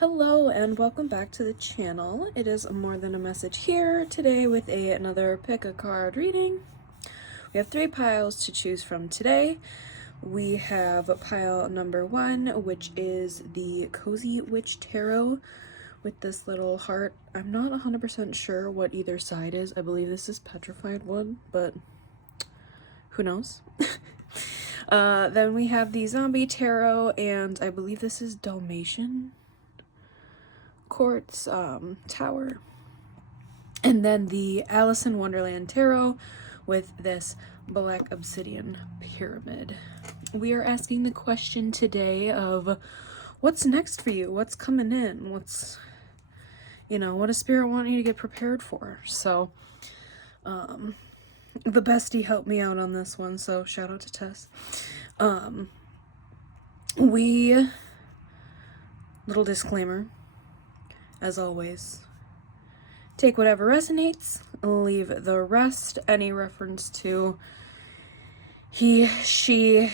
Hello and welcome back to the channel. It is More Than a Message here today with another pick a card reading. We have 3 piles to choose from today. We have pile number 1, which is the Cozy Witch Tarot with this little heart. I'm not 100% sure what either side is. I believe this is petrified wood, but who knows? Then we have the Zombie Tarot, and I believe this is Dalmatian Quartz Tower. And then the Alice in Wonderland Tarot with this Black Obsidian Pyramid. We are asking the question today of what's next for you? What's coming in? What's, what does Spirit want you to get prepared for? So, the bestie helped me out on this one, so shout out to Tess. Little disclaimer, as always, take whatever resonates, leave the rest. Any reference to he, she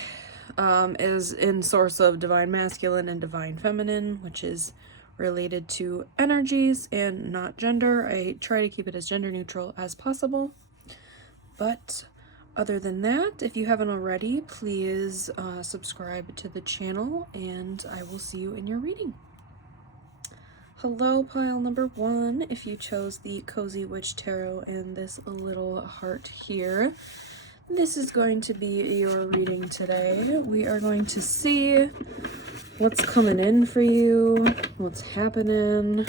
is in source of divine masculine and divine feminine, which is related to energies and not gender. I try to keep it as gender neutral as possible. But other than that, if you haven't already, please subscribe to the channel, and I will see you in your reading. Hello, pile number 1, if you chose the Cozy Witch Tarot and this little heart here. This is going to be your reading today. We are going to see what's coming in for you, what's happening,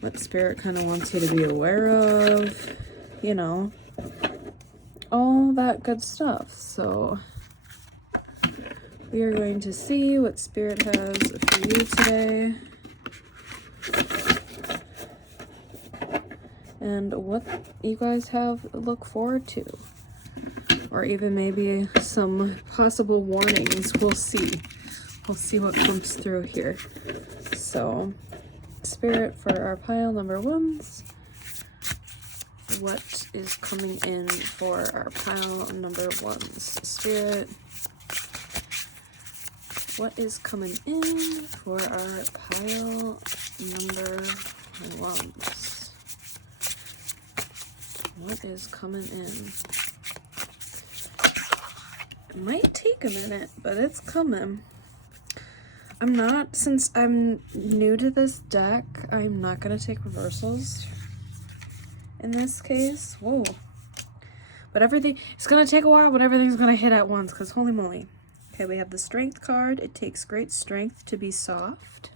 what Spirit kind of wants you to be aware of, all that good stuff. So we are going to see what Spirit has for you today and what you guys have to look forward to, or even maybe some possible warnings. We'll see what comes through here. So Spirit, for our pile number 1s, what is coming in for our pile number 1s? Spirit, what is coming in for our pile number 1s? What is coming in? It might take a minute, but it's coming. Since I'm new to this deck, I'm not going to take reversals in this case. Whoa. But it's going to take a while, but everything's going to hit at once, because holy moly. Okay, we have the Strength card. It takes great strength to be soft.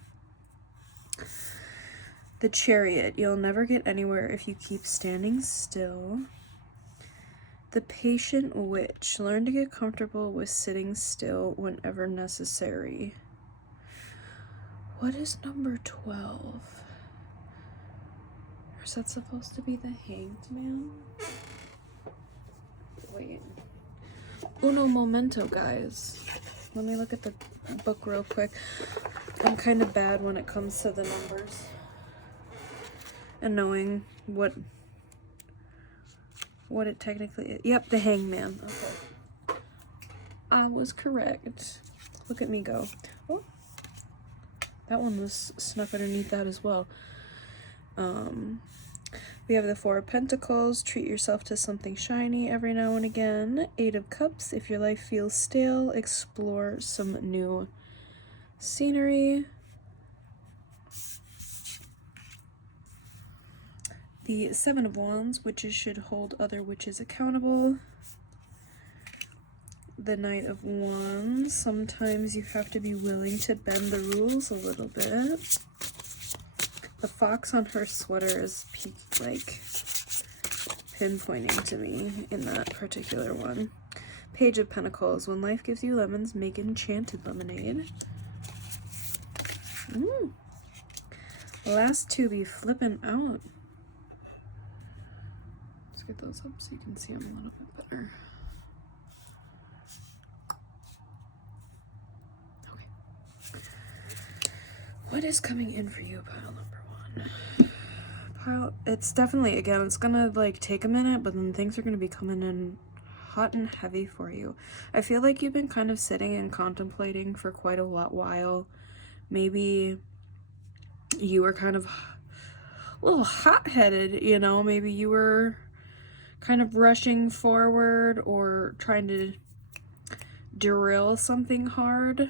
The Chariot. You'll never get anywhere if you keep standing still. The Patient Witch. Learn to get comfortable with sitting still whenever necessary. What is number 12? Or is that supposed to be the Hanged Man? Wait. Uno momento, guys. Let me look at the book real quick. I'm kind of bad when it comes to the numbers and knowing what it technically is. Yep, the Hangman. Okay. I was correct. Look at me go. Oh, that one was snuck underneath that as well. We have the 4 of Pentacles. Treat yourself to something shiny every now and again. 8 of Cups. If your life feels stale, explore some new scenery. The 7 of Wands. Witches should hold other witches accountable. The Knight of Wands. Sometimes you have to be willing to bend the rules a little bit. The fox on her sweater is pinpointing to me in that particular one. Page of Pentacles. When life gives you lemons, make enchanted lemonade. Last 2 be flipping out. Let's get those up so you can see them a little bit better. Okay. What is coming in for you, pile number 1? It's definitely, again, it's gonna take a minute, but then things are gonna be coming in hot and heavy for you. I feel like you've been kind of sitting and contemplating for quite a while. Maybe you were kind of a little hot-headed, you know, maybe you were kind of rushing forward or trying to derail something hard,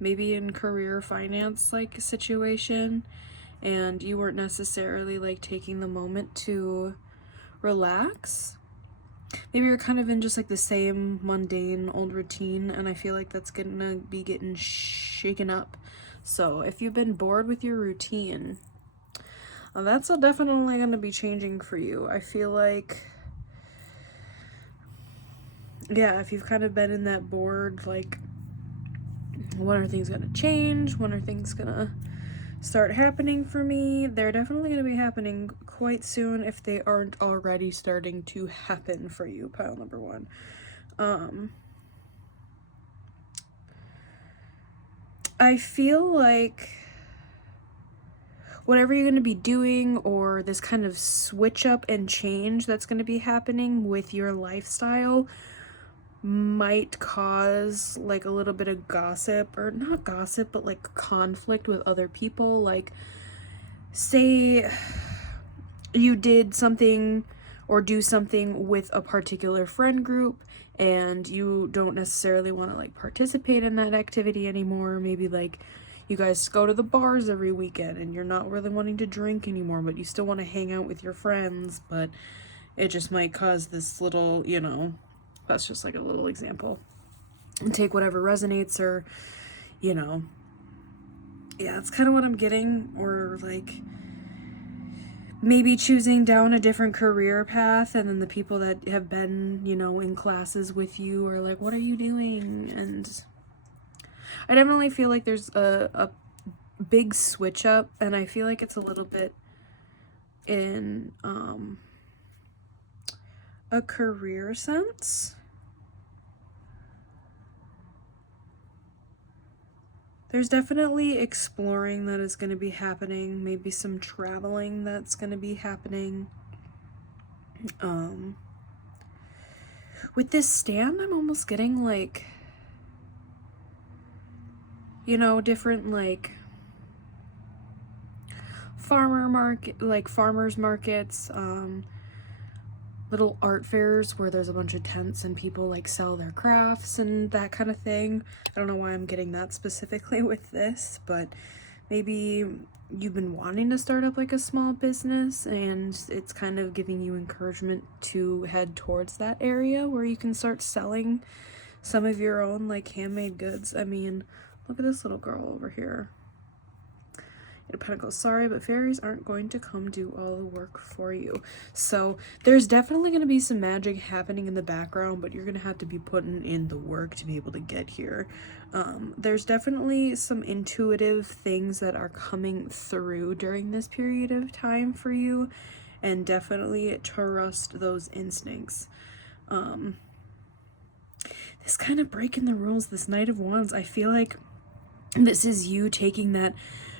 maybe in career finance like situation, and you weren't necessarily like taking the moment to relax. Maybe you're kind of in just like the same mundane old routine, and I feel like that's gonna be getting shaken up. So if you've been bored with your routine, that's definitely gonna be changing for you. I feel like, yeah, if you've kind of been in that bored, like, when are things gonna change? When are things gonna start happening for me? They're definitely gonna be happening quite soon if they aren't already starting to happen for you, pile number one. I feel like whatever you're going to be doing, or this kind of switch up and change that's going to be happening with your lifestyle, might cause like a little bit of gossip, or not gossip, but like conflict with other people. Like, say you did something or do something with a particular friend group and you don't necessarily want to like participate in that activity anymore. Maybe like you guys go to the bars every weekend and you're not really wanting to drink anymore, but you still want to hang out with your friends, but it just might cause this little, you know, that's just like a little example. And take whatever resonates, or, you know, yeah, that's kind of what I'm getting. Or like maybe choosing down a different career path, and then the people that have been, you know, in classes with you are like, what are you doing? And I definitely feel like there's a big switch up, and I feel like it's a little bit in a career sense. There's definitely exploring that is going to be happening, maybe some traveling that's going to be happening. With this stand, I'm almost getting like, you know, different like farmers markets, little art fairs where there's a bunch of tents and people like sell their crafts and that kind of thing. I don't know why I'm getting that specifically with this, but maybe you've been wanting to start up like a small business and it's kind of giving you encouragement to head towards that area where you can start selling some of your own like handmade goods. I mean, look at this little girl over here. It kind of goes, sorry, but fairies aren't going to come do all the work for you. So there's definitely going to be some magic happening in the background, but you're going to have to be putting in the work to be able to get here. There's definitely some intuitive things that are coming through during this period of time for you, and definitely trust those instincts. This kind of breaking the rules, this Knight of Wands, I feel like this is you taking that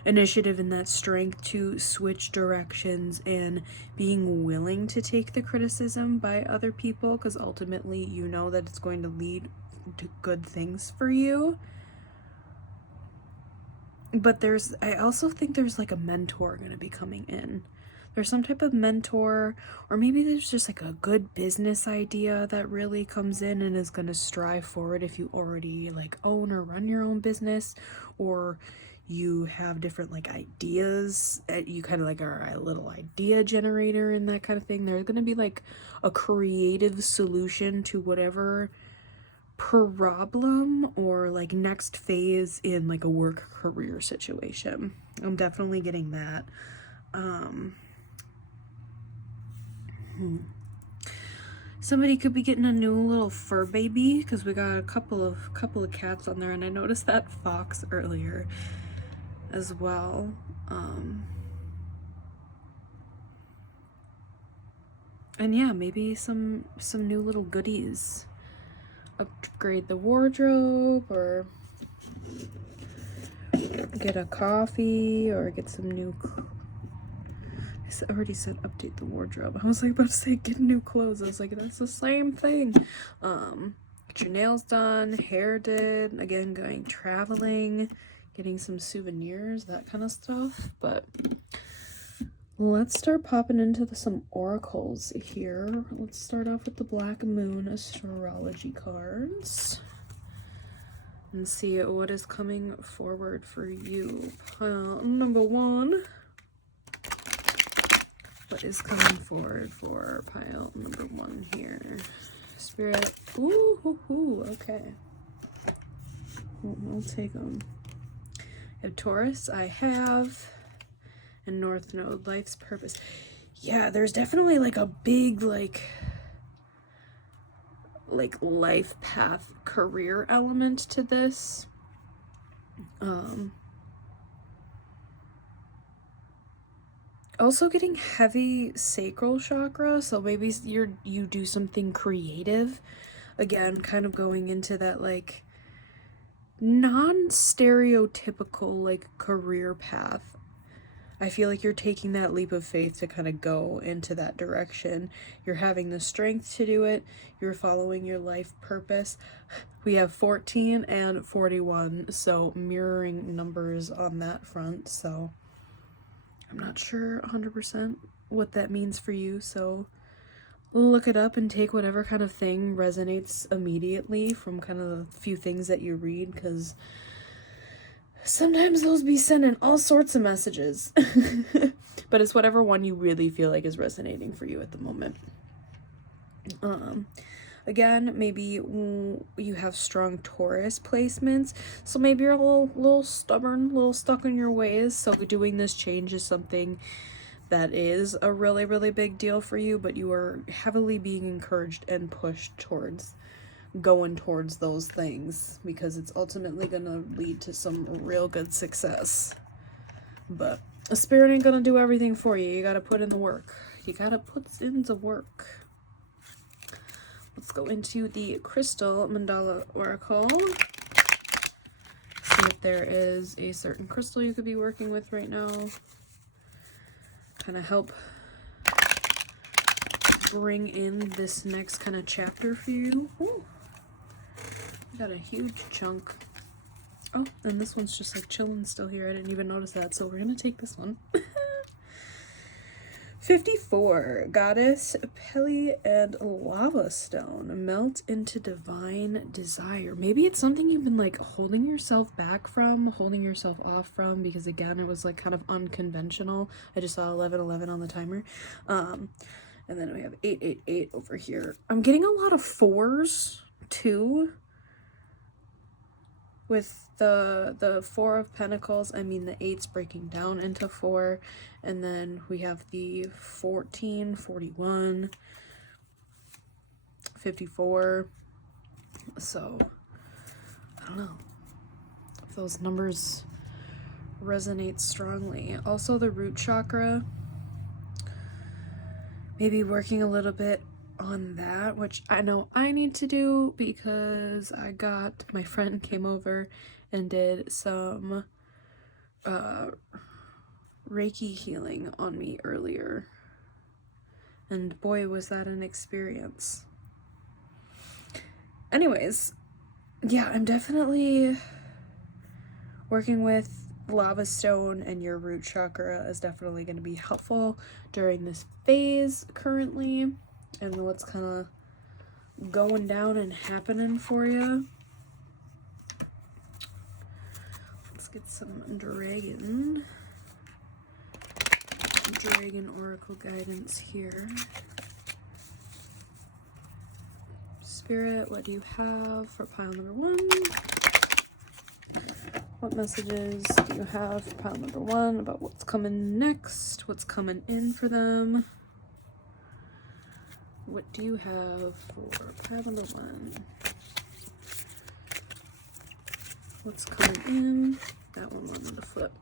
initiative and that strength to switch directions and being willing to take the criticism by other people, because ultimately you know that it's going to lead to good things for you. But I also think there's like a mentor going to be coming in. There's some type of mentor, or maybe there's just like a good business idea that really comes in and is going to strive forward if you already like own or run your own business, or you have different like ideas, you kind of like are a little idea generator and that kind of thing. There's going to be like a creative solution to whatever problem or like next phase in like a work career situation. I'm definitely getting that. Somebody could be getting a new little fur baby, because we got a couple of cats on there, and I noticed that fox earlier as well. And yeah, maybe some new little goodies. Upgrade the wardrobe, or get a coffee, or get some new I already said update the wardrobe. I was like about to say get new clothes. I was like, that's the same thing. Get your nails done, hair did, again, going traveling, getting some souvenirs, that kind of stuff. But let's start popping into some oracles here. Let's start off with the Black Moon astrology cards and see what is coming forward for you. Pile number 1. What is coming forward for pile number 1 here? Spirit. Ooh, okay. I'll take them. I have Taurus, I have, and North Node, life's purpose. Yeah, there's definitely like a big like life path career element to this. Also getting heavy sacral chakra, so maybe you do something creative. Again, kind of going into that like non-stereotypical like career path. I feel like you're taking that leap of faith to kind of go into that direction. You're having the strength to do it. You're following your life purpose. We have 14 and 41, so mirroring numbers on that front. So I'm not sure 100% what that means for you, so look it up and take whatever kind of thing resonates immediately from kind of the few things that you read, because sometimes those be sending all sorts of messages. But it's whatever one you really feel like is resonating for you at the moment. Again, maybe you have strong Taurus placements, so maybe you're a little stubborn, a little stuck in your ways, so doing this change is something that is a really, really big deal for you, but you are heavily being encouraged and pushed towards going towards those things, because it's ultimately gonna lead to some real good success. But a spirit ain't gonna do everything for you. You gotta put in the work. You gotta put in the work. Let's go into the Crystal Mandala Oracle. See if there is a certain crystal you could be working with right now. Kind of help bring in this next kind of chapter for you. Ooh. Got a huge chunk. Oh, and this one's just like chilling still here. I didn't even notice that, so we're gonna take this one. 54, Goddess, Pele, and Lava Stone. Melt into divine desire. Maybe it's something you've been like holding yourself back from, holding yourself off from, because again, it was like kind of unconventional. I just saw 1111 on the timer. And then we have 888 over here. I'm getting a lot of 4s too. With the 4 of Pentacles, I mean the 8's breaking down into 4, and then we have the 14, 41, 54, so I don't know if those numbers resonate strongly. Also the root chakra, maybe working a little bit on that, which I know I need to do, because my friend came over and did some Reiki healing on me earlier, and boy was that an experience. Anyways, yeah, I'm definitely working with Lava Stone, and your root chakra is definitely going to be helpful during this phase currently, and what's kind of going down and happening for you. Let's get some dragon oracle guidance here. Spirit, what do you have for pile number 1? What messages do you have for pile number 1 about what's coming next? What's coming in for them? What do you have for pile number 1? What's coming in? That one wanted to flip.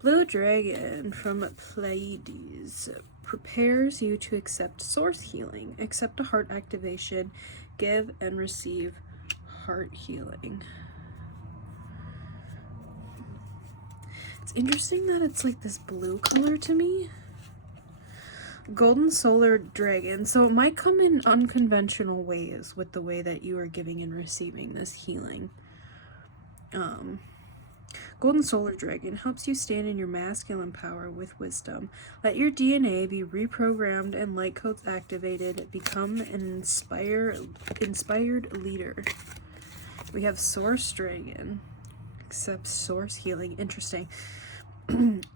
Blue Dragon from Pleiades prepares you to accept source healing, accept a heart activation, give and receive heart healing. It's interesting that it's like this blue color to me. Golden Solar Dragon, so it might come in unconventional ways with the way that you are giving and receiving this healing. Golden Solar Dragon helps you stand in your masculine power with wisdom. Let your DNA be reprogrammed and light codes activated. Become an inspired leader. We have Source Dragon. Accepts source healing. Interesting.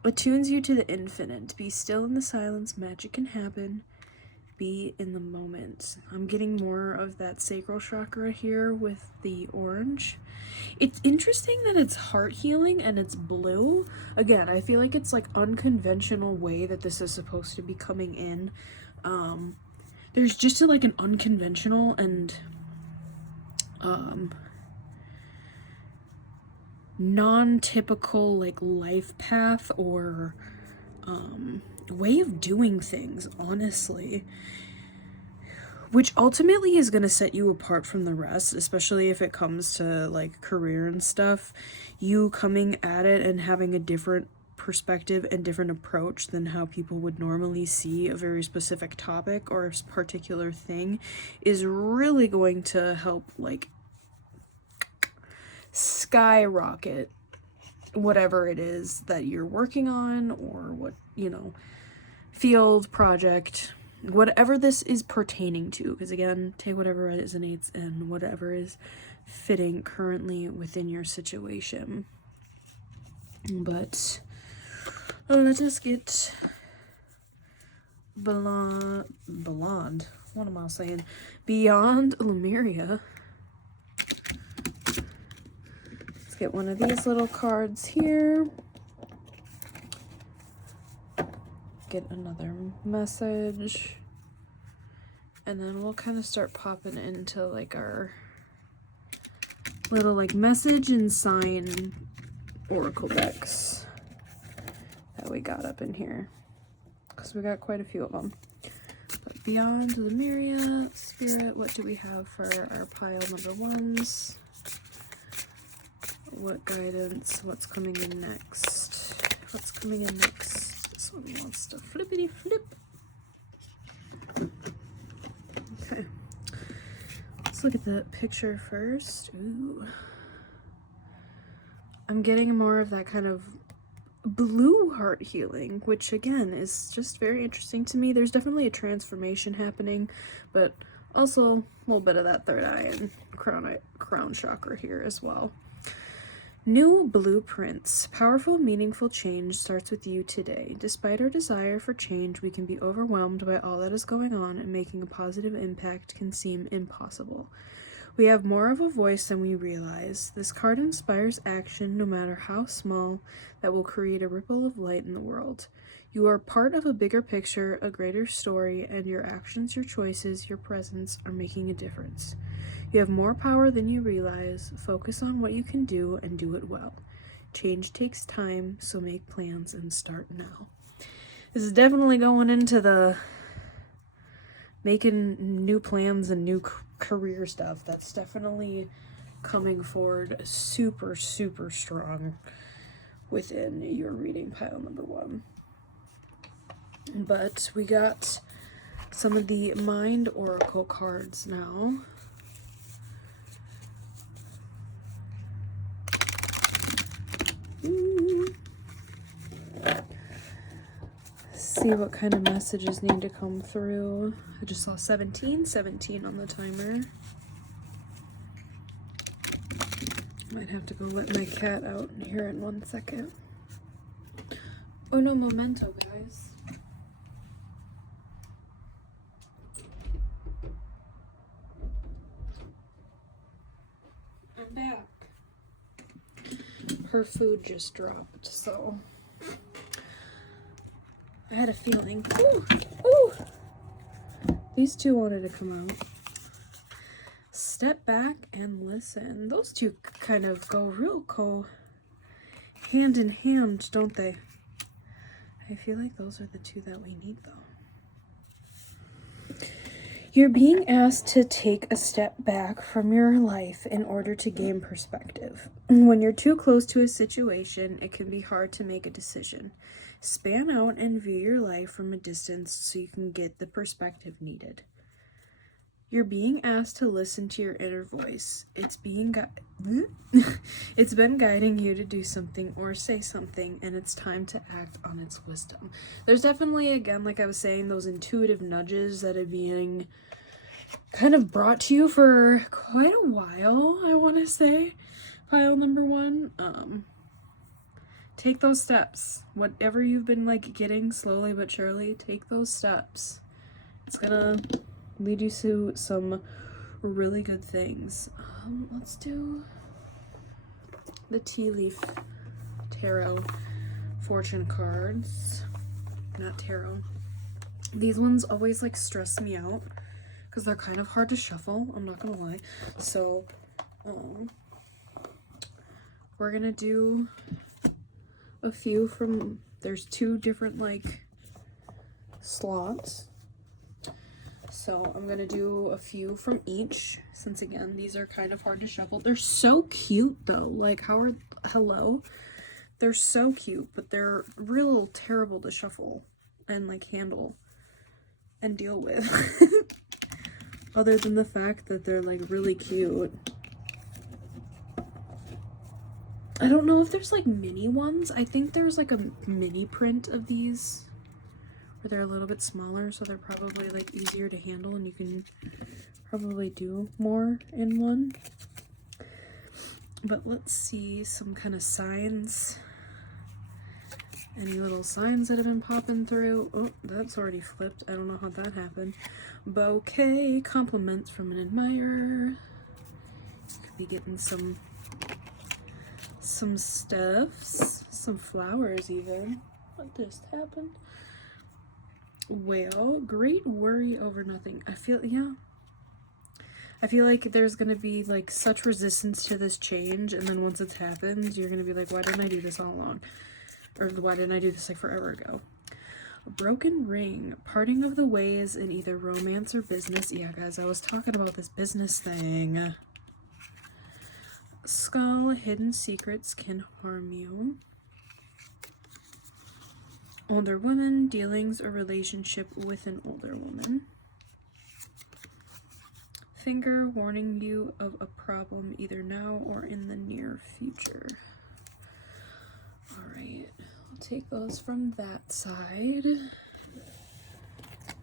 Attunes you to the infinite. Be still in the silence. Magic can happen. Be in the moment. I'm getting more of that sacral chakra here with the orange. It's interesting that it's heart healing and it's blue. Again, I feel like it's like unconventional way that this is supposed to be coming in. There's just like an unconventional and non-typical like life path or way of doing things, honestly, which ultimately is going to set you apart from the rest, especially if it comes to like career and stuff. You coming at it and having a different perspective and different approach than how people would normally see a very specific topic or a particular thing is really going to help like skyrocket whatever it is that you're working on, or what, you know, field, project, whatever this is pertaining to, because again, take whatever resonates and whatever is fitting currently within your situation. But let us get beyond, what am I saying? Beyond Lemuria. Let's get one of these little cards here. Get another message. And then we'll kind of start popping into like our little like message and sign oracle decks that we got up in here, because we got quite a few of them. But beyond Lemuria, Spirit, what do we have for our pile number ones? What guidance? What's coming in next? What's coming in next? This one wants to flippity flip. Okay. Let's look at the picture first. Ooh. I'm getting more of that kind of blue heart healing, which again is just very interesting to me. There's definitely a transformation happening, but also a little bit of that third eye and crown chakra here as well. New blueprints. Powerful, meaningful change starts with you today. Despite our desire for change, we can be overwhelmed by all that is going on, and making a positive impact can seem impossible. We have more of a voice than we realize. This card inspires action, no matter how small, that will create a ripple of light in the world. You are part of a bigger picture, a greater story, and your actions, your choices, your presence are making a difference. You have more power than you realize. Focus on what you can do and do it well. Change takes time, so make plans and start now. This is definitely going into the making new plans and new career stuff. That's definitely coming forward super, super strong within your reading pile number one. But we got some of the Mind Oracle cards now. See what kind of messages need to come through. I just saw 17 on the timer. Might have to go let my cat out here in 1 second. Oh no, memento, guys. I'm back. Her food just dropped, so I had a feeling. Ooh, ooh. These two wanted to come out. Step back and listen. Those two kind of go real hand in hand, don't they? I feel like those are the two that we need, though. You're being asked to take a step back from your life in order to gain perspective. When you're too close to a situation, it can be hard to make a decision. Span out and view your life from a distance so you can get the perspective needed. You're being asked to listen to your inner voice. It's been guiding you to do something or say something, and it's time to act on its wisdom. There's definitely, again, like I was saying, those intuitive nudges that are being kind of brought to you for quite a while, I want to say. Pile number 1. Take those steps. Whatever you've been like getting slowly but surely, take those steps. It's gonna lead you to some really good things. Let's do the tea leaf tarot fortune cards. Not tarot. These ones always like stress me out because they're kind of hard to shuffle, I'm not gonna lie. So we're gonna do a few from, there's 2 different like slots. So I'm gonna do a few from each, since again, these are kind of hard to shuffle. They're so cute though, like hello? They're so cute, but they're real terrible to shuffle and like handle and deal with. Other than the fact that they're like really cute. I don't know if there's like mini ones. I think there's like a mini print of these where they're a little bit smaller, so they're probably like easier to handle and you can probably do more in one. But let's see some kind of signs. Any little signs that have been popping through. Oh, that's already flipped. I don't know how that happened. Bouquet, compliments from an admirer. Could be getting some stuffs, some flowers even. What just happened? Well, great worry over nothing. I feel like there's gonna be like such resistance to this change, and then once it's happened, you're gonna be like, why didn't I do this all along? Or why didn't I do this like forever ago? A broken ring, parting of the ways in either romance or business. Yeah, guys, I was talking about this business thing. Skull, hidden secrets can harm you. Older woman, dealings or relationship with an older woman. Finger, warning you of a problem either now or in the near future. Alright, we'll take those from that side.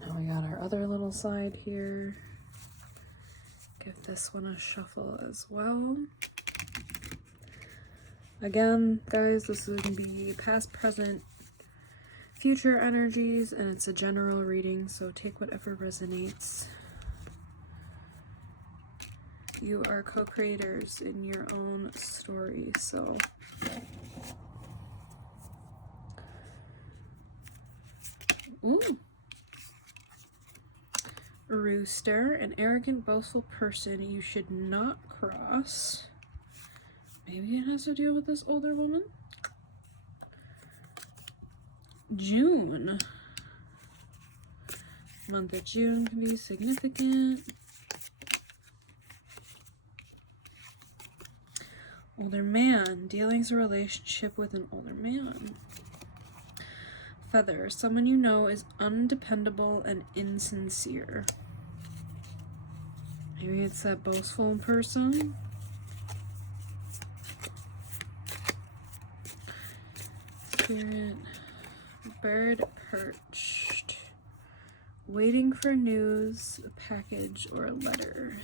Now we got our other little side here. Give this one a shuffle as well. Again, guys, this is going to be past, present, future energies, and it's a general reading, so take whatever resonates. You are co-creators in your own story, so ooh. Rooster, an arrogant, boastful person you should not cross. Maybe it has to deal with this older woman. June. Month of June can be significant. Older man. Dealings or relationship with an older man. Feather. Someone you know is undependable and insincere. Maybe it's that boastful person. Spirit. Bird perched. Waiting for news, a package, or a letter.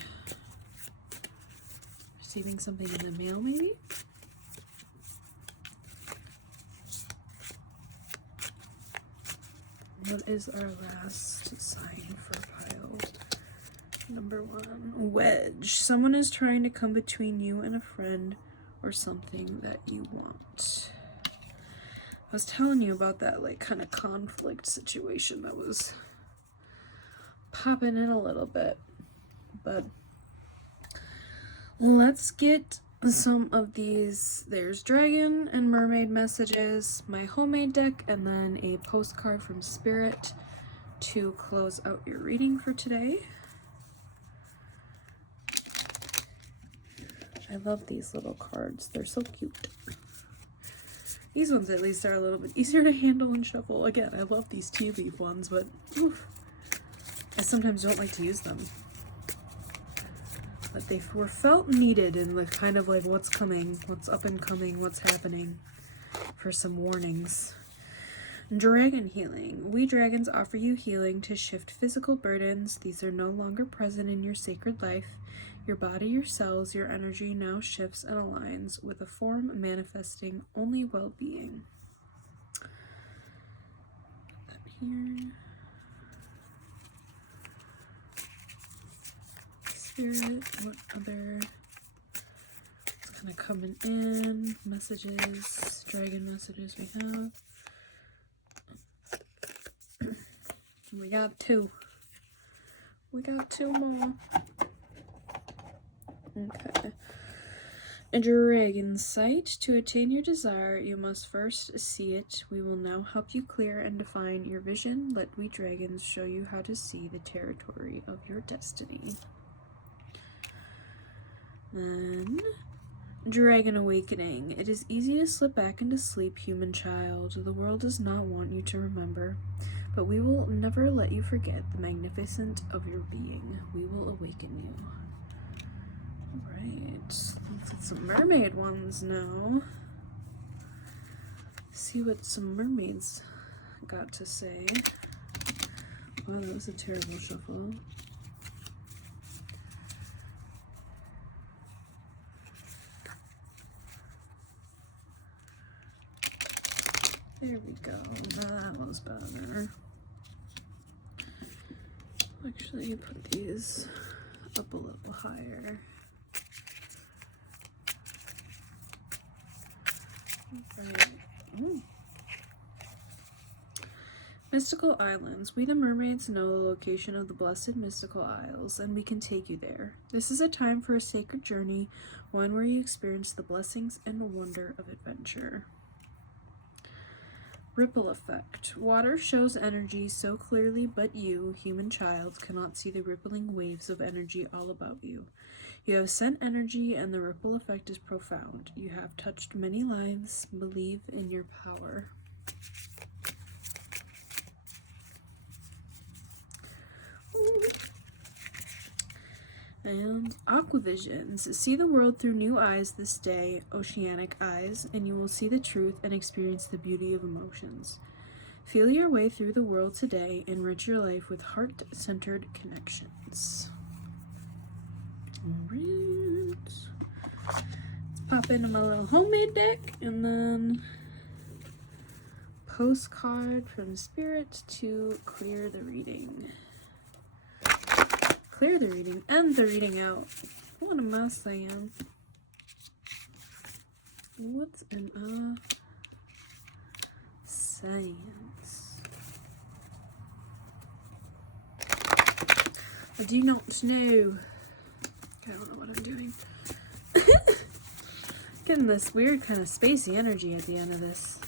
Receiving something in the mail, maybe? What is our last sign for pile number 1? Wedge. Someone is trying to come between you and a friend or something that you want. I was telling you about that like kind of conflict situation that was popping in a little bit, but let's get some of these. There's dragon and mermaid messages, my homemade deck, and then a postcard from Spirit to close out your reading for today. I love these little cards. They're so cute. These ones at least are a little bit easier to handle and shuffle. Again, I love these tea leaf ones, but oof, I sometimes don't like to use them. that they were felt needed in the kind of like what's coming, what's up and coming, what's happening, for some warnings. Dragon healing. We dragons offer you healing to shift physical burdens. These are no longer present in your sacred life. Your body, your cells, your energy now shifts and aligns with a form manifesting only well-being. Put that here. Spirit, what other is kind of coming in? Messages, dragon messages we have. We got two. We got two more. Okay. A dragon sight. To attain your desire, you must first see it. We will now help you clear and define your vision. Let we dragons show you how to see the territory of your destiny. Then, Dragon Awakening. It is easy to slip back into sleep, human child. The world does not want you to remember, but we will never let you forget the magnificence of your being. We will awaken you. Alright, let's get some mermaid ones now. See what some mermaids got to say. Wow, that was a terrible shuffle. There we go. That was better. Actually, put these up a little higher. Right. Mystical Islands. We the mermaids know the location of the blessed mystical isles, and we can take you there. This is a time for a sacred journey, one where you experience the blessings and the wonder of adventure. Ripple effect. Water shows energy so clearly, but you, human child, cannot see the rippling waves of energy all about you. You have sent energy, and the ripple effect is profound. You have touched many lives. Believe in your power. Ooh. And Aquavisions. See the world through new eyes this day, oceanic eyes, and you will see the truth and experience the beauty of emotions. Feel your way through the world today. Enrich your life with heart-centered connections. Alright. Let's pop into my little homemade deck, and then postcard from Spirit to clear the reading. Clear the reading and the reading out. What am I saying? What's an science? I do not know. I don't know what I'm doing. Getting this weird kind of spacey energy at the end of this.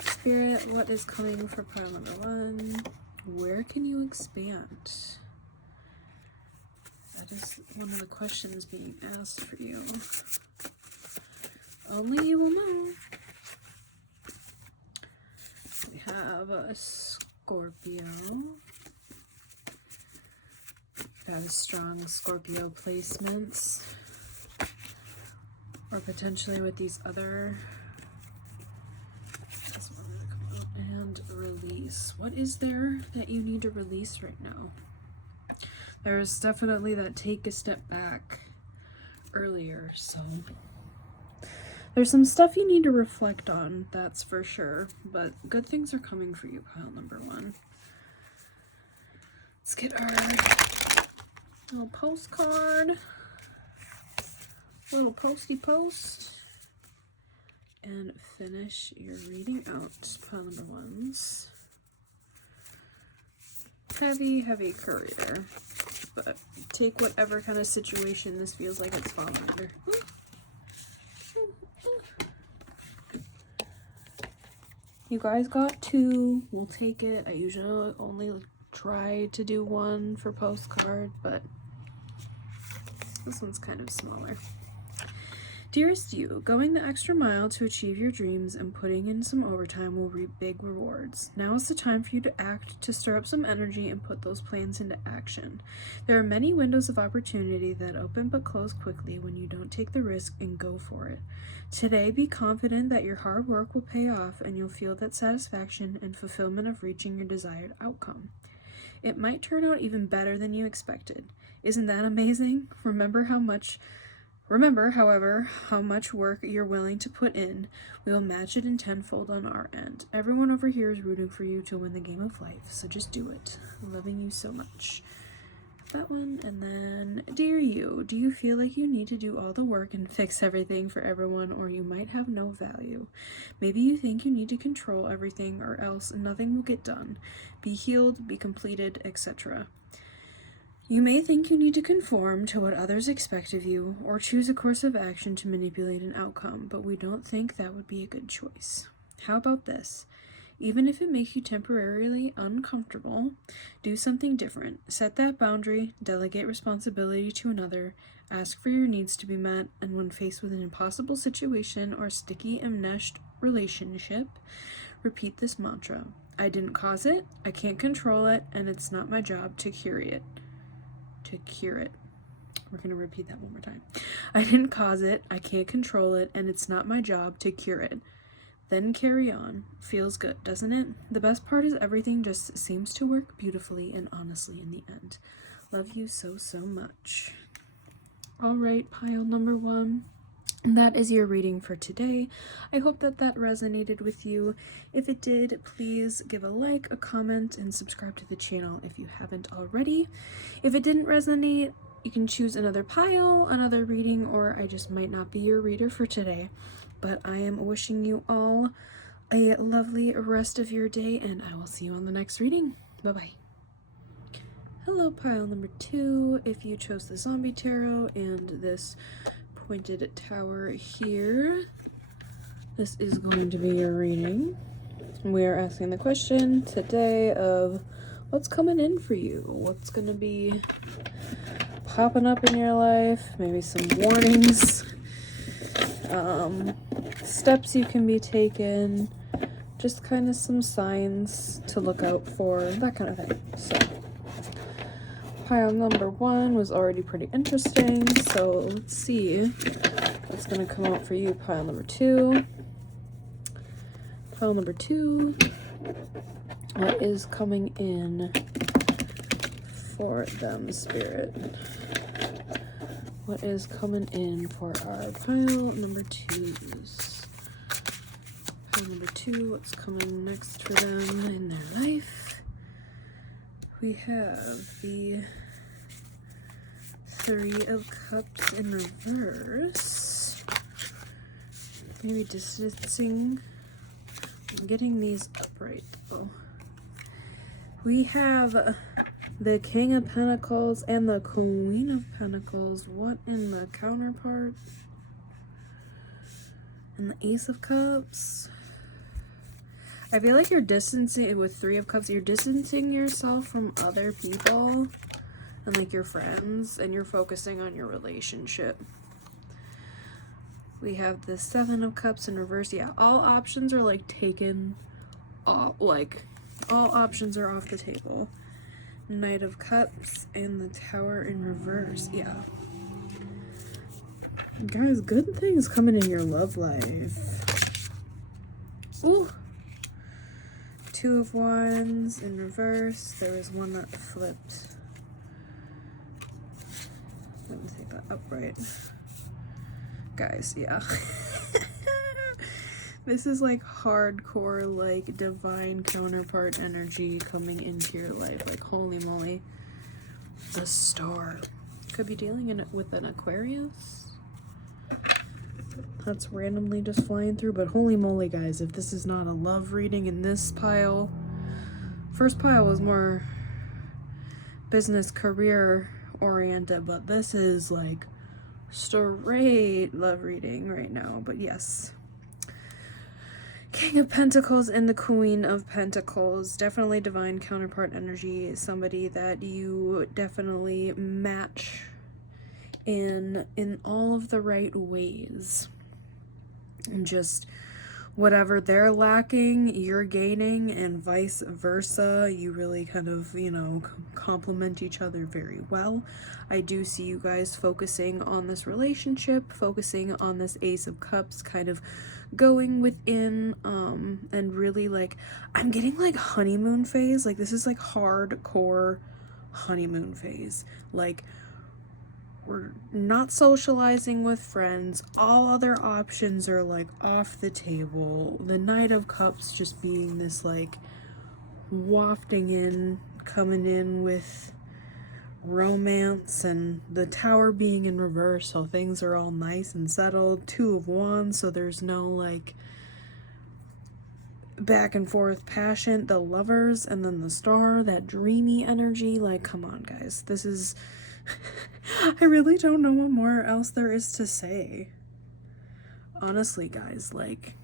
Spirit, what is coming for pile number 1? Where can you expand? That is one of the questions being asked for you. Only you will know. We have a Scorpio. Got strong Scorpio placements. Or potentially with these other. This one gonna come out. And release. What is there that you need to release right now? There's definitely that take a step back earlier, so there's some stuff you need to reflect on, that's for sure, but good things are coming for you, pile number 1. Let's get our little postcard, little posty post, and finish your reading out, pile number 1s. Heavy career, but take whatever kind of situation this feels like it's falling under. You guys got 2, we'll take it. I usually only try to do 1 for postcard, but this one's kind of smaller. Dearest you, going the extra mile to achieve your dreams and putting in some overtime will reap big rewards. Now is the time for you to act, to stir up some energy and put those plans into action. There are many windows of opportunity that open but close quickly when you don't take the risk and go for it. Today, be confident that your hard work will pay off and you'll feel that satisfaction and fulfillment of reaching your desired outcome. It might turn out even better than you expected. Isn't that amazing? Remember, however, how much work you're willing to put in. We will match it in tenfold on our end. Everyone over here is rooting for you to win the game of life, so just do it. Loving you so much. That one, and then, dear you, do you feel like you need to do all the work and fix everything for everyone, or you might have no value? Maybe you think you need to control everything, or else nothing will get done. Be healed, be completed, etc. You may think you need to conform to what others expect of you, or choose a course of action to manipulate an outcome, but we don't think that would be a good choice. How about this? Even if it makes you temporarily uncomfortable, do something different. Set that boundary, delegate responsibility to another, ask for your needs to be met, and when faced with an impossible situation or a sticky enmeshed relationship, repeat this mantra. I didn't cause it, I can't control it, and it's not my job to cure it. We're going to repeat that one more time. I didn't cause it, I can't control it, and it's not my job to cure it. Then carry on. Feels good, doesn't it? The best part is everything just seems to work beautifully and honestly in the end. Love you so, so much. All right, pile number 1. That is your reading for today. I hope that resonated with you. If it did, please give a like, a comment, and subscribe to the channel if you haven't already. If it didn't resonate, you can choose another pile, another reading, or I just might not be your reader for today. But I am wishing you all a lovely rest of your day, and I will see you on the next reading. Bye-bye. Hello, pile number 2. If you chose the Zombie Tarot and this pointed tower here, this is going to be your reading. We are asking the question today of what's coming in for you, what's going to be popping up in your life, maybe some warnings, steps you can be taken, just kind of some signs to look out for, that kind of thing. So pile number 1 was already pretty interesting, so let's see what's going to come out for you. Pile number 2. Pile number 2. What is coming in for them, Spirit? What is coming in for our pile number 2s? Pile number 2, what's coming next for them in their life? We have the 3 of Cups in reverse. Maybe distancing. I'm getting these upright though. We have the King of Pentacles and the Queen of Pentacles. What in the counterpart? And the Ace of Cups. I feel like you're distancing, with 3 of Cups, you're distancing yourself from other people and like your friends, and you're focusing on your relationship. We have the 7 of Cups in reverse. Yeah, all options are like taken off, like all options are off the table. Knight of Cups and the Tower in reverse. Yeah. Guys, good things coming in your love life. Ooh. 2 of Wands in reverse. There was one that flipped. Let me take that upright. Guys, yeah. This is like hardcore, like divine counterpart energy coming into your life. Like, holy moly. The Star. Could be dealing with an Aquarius. That's randomly just flying through, but holy moly, guys, if this is not a love reading in this pile. First pile was more business career oriented, but this is like straight love reading right now. But yes, King of Pentacles and the Queen of Pentacles, definitely divine counterpart energy, somebody that you definitely match in all of the right ways. And just whatever they're lacking, you're gaining, and vice versa. You really kind of, you know, complement each other very well. I do see you guys focusing on this relationship, focusing on this Ace of Cups, kind of going within, and really, like, I'm getting like honeymoon phase. Like, this is like hardcore honeymoon phase. Like, we're not socializing with friends. All other options are like off the table. The Knight of Cups just being this like wafting in, coming in with romance, and the Tower being in reverse, so things are all nice and settled. Two of Wands, so there's no like back and forth passion. The Lovers, and then the Star, that dreamy energy. Like, come on guys, this is I really don't know what more else there is to say. Honestly, guys, like,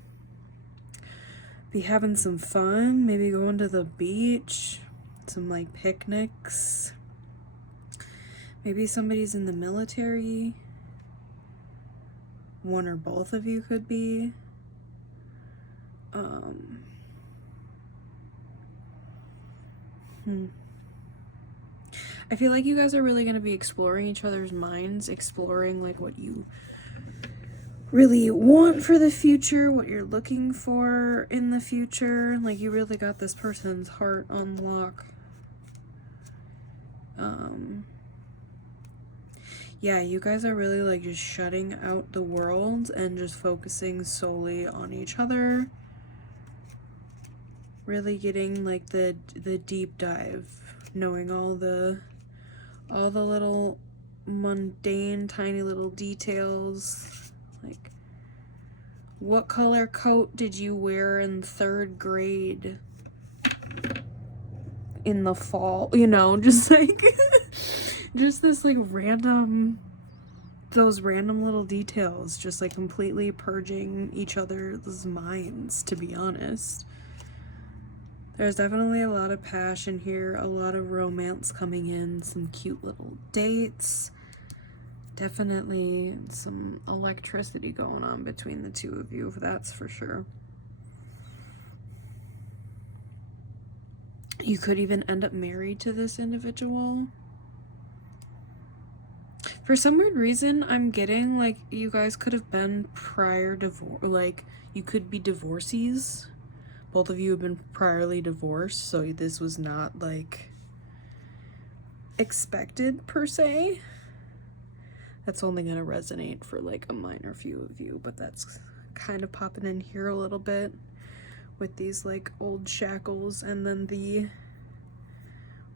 be having some fun, maybe going to the beach, some like picnics. Maybe somebody's in the military. One or both of you could be. I feel like you guys are really going to be exploring each other's minds, exploring like what you really want for the future, what you're looking for in the future. Like, you really got this person's heart on lock. Yeah, you guys are really like just shutting out the world and just focusing solely on each other. Really getting like the deep dive, knowing all the little mundane tiny little details. Like, what color coat did you wear in 3rd grade in the fall? You know, just like just this like those random little details, just like completely purging each other's minds, to be honest. There's definitely a lot of passion here, a lot of romance coming in, some cute little dates. Definitely some electricity going on between the two of you, that's for sure. You could even end up married to this individual. For some weird reason, I'm getting like you guys could have been prior divorce, like you could be divorcees. Both of you have been priorly divorced, so this was not like expected per se. That's only gonna resonate for like a minor few of you, but that's kind of popping in here a little bit with these like old shackles, and then the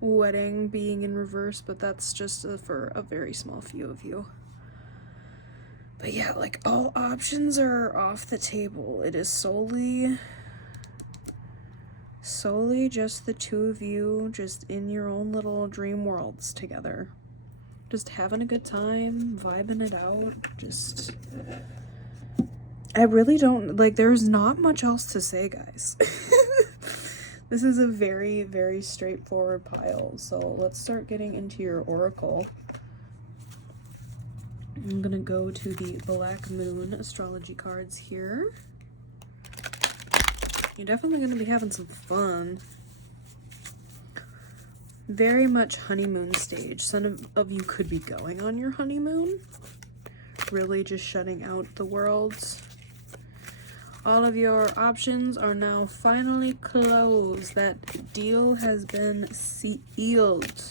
wedding being in reverse, but that's just for a very small few of you. But yeah, like all options are off the table. It is solely just the two of you, just in your own little dream worlds together, just having a good time, vibing it out. Just, I really don't, like, there's not much else to say, guys. This is a very, very straightforward pile, so let's start getting into your oracle. I'm gonna go to the Black Moon astrology cards here. You're definitely gonna be having some fun. Very much honeymoon stage. Some of you could be going on your honeymoon. Really just shutting out the world. All of your options are now finally closed. That deal has been sealed.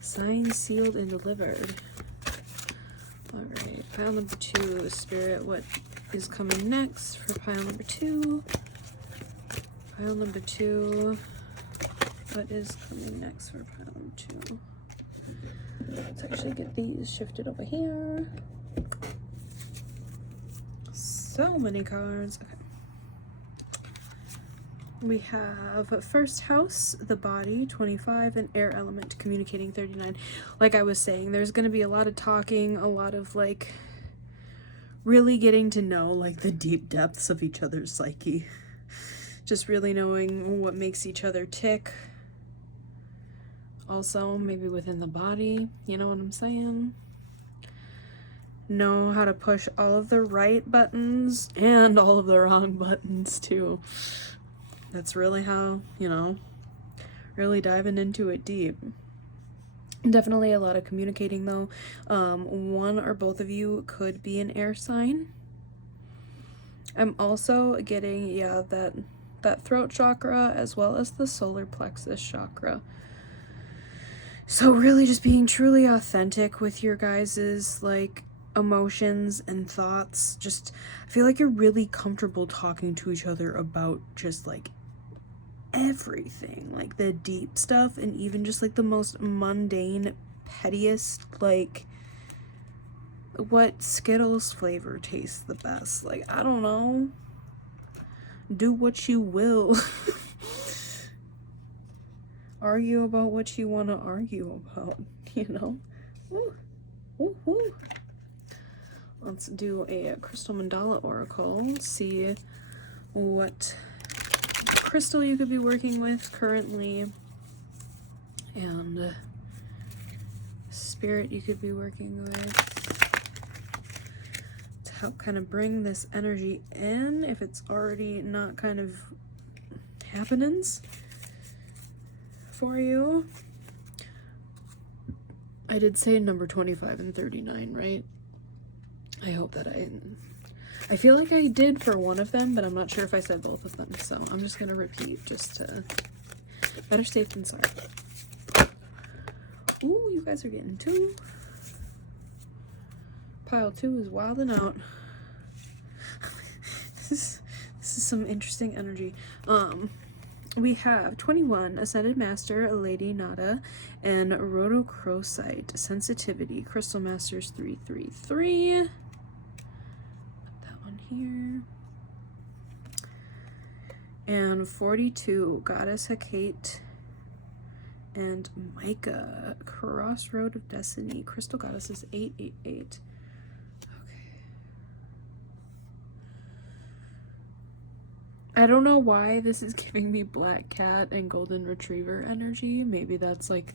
Signed, sealed, and delivered. Alright, pile number 2, Spirit, what is coming next for pile number 2? Pile number 2, what is coming next for pile number 2? Let's actually get these shifted over here. So many cards. Okay. We have first house, the body, 25, and air element, communicating, 39. Like I was saying, there's going to be a lot of talking, a lot of like really getting to know like the deep depths of each other's psyche. Just really knowing what makes each other tick. Also, maybe within the body, you know what I'm saying? Know how to push all of the right buttons and all of the wrong buttons too. That's really how, you know, really diving into it deep. Definitely a lot of communicating though. One or both of you could be an air sign. I'm also getting, yeah, that throat chakra as well as the solar plexus chakra. So really just being truly authentic with your guys's like emotions and thoughts. Just, I feel like you're really comfortable talking to each other about just like everything, like the deep stuff and even just like the most mundane, pettiest, like what Skittles flavor tastes the best. Like, I don't know. Do what you will. Argue about what you want to argue about, you know? Ooh. Ooh, ooh. Let's do a crystal mandala oracle. See what crystal you could be working with currently and spirit you could be working with to help kind of bring this energy in if it's already not kind of happenings for you. I did say number 25 and 39, right? I hope that I feel like I did for one of them, but I'm not sure if I said both of them, so I'm just gonna repeat just to better safe than sorry. Ooh, you guys are getting 2. Pile 2 is wilding out. This is some interesting energy. We have 21, Ascended Master, Lady Nada, and Rhodochrosite, Sensitivity, Crystal Masters 333. Put that one here. And 42, Goddess Hecate, and Micah, Crossroad of Destiny, Crystal Goddesses 888. I don't know why this is giving me Black Cat and Golden Retriever energy. Maybe that's like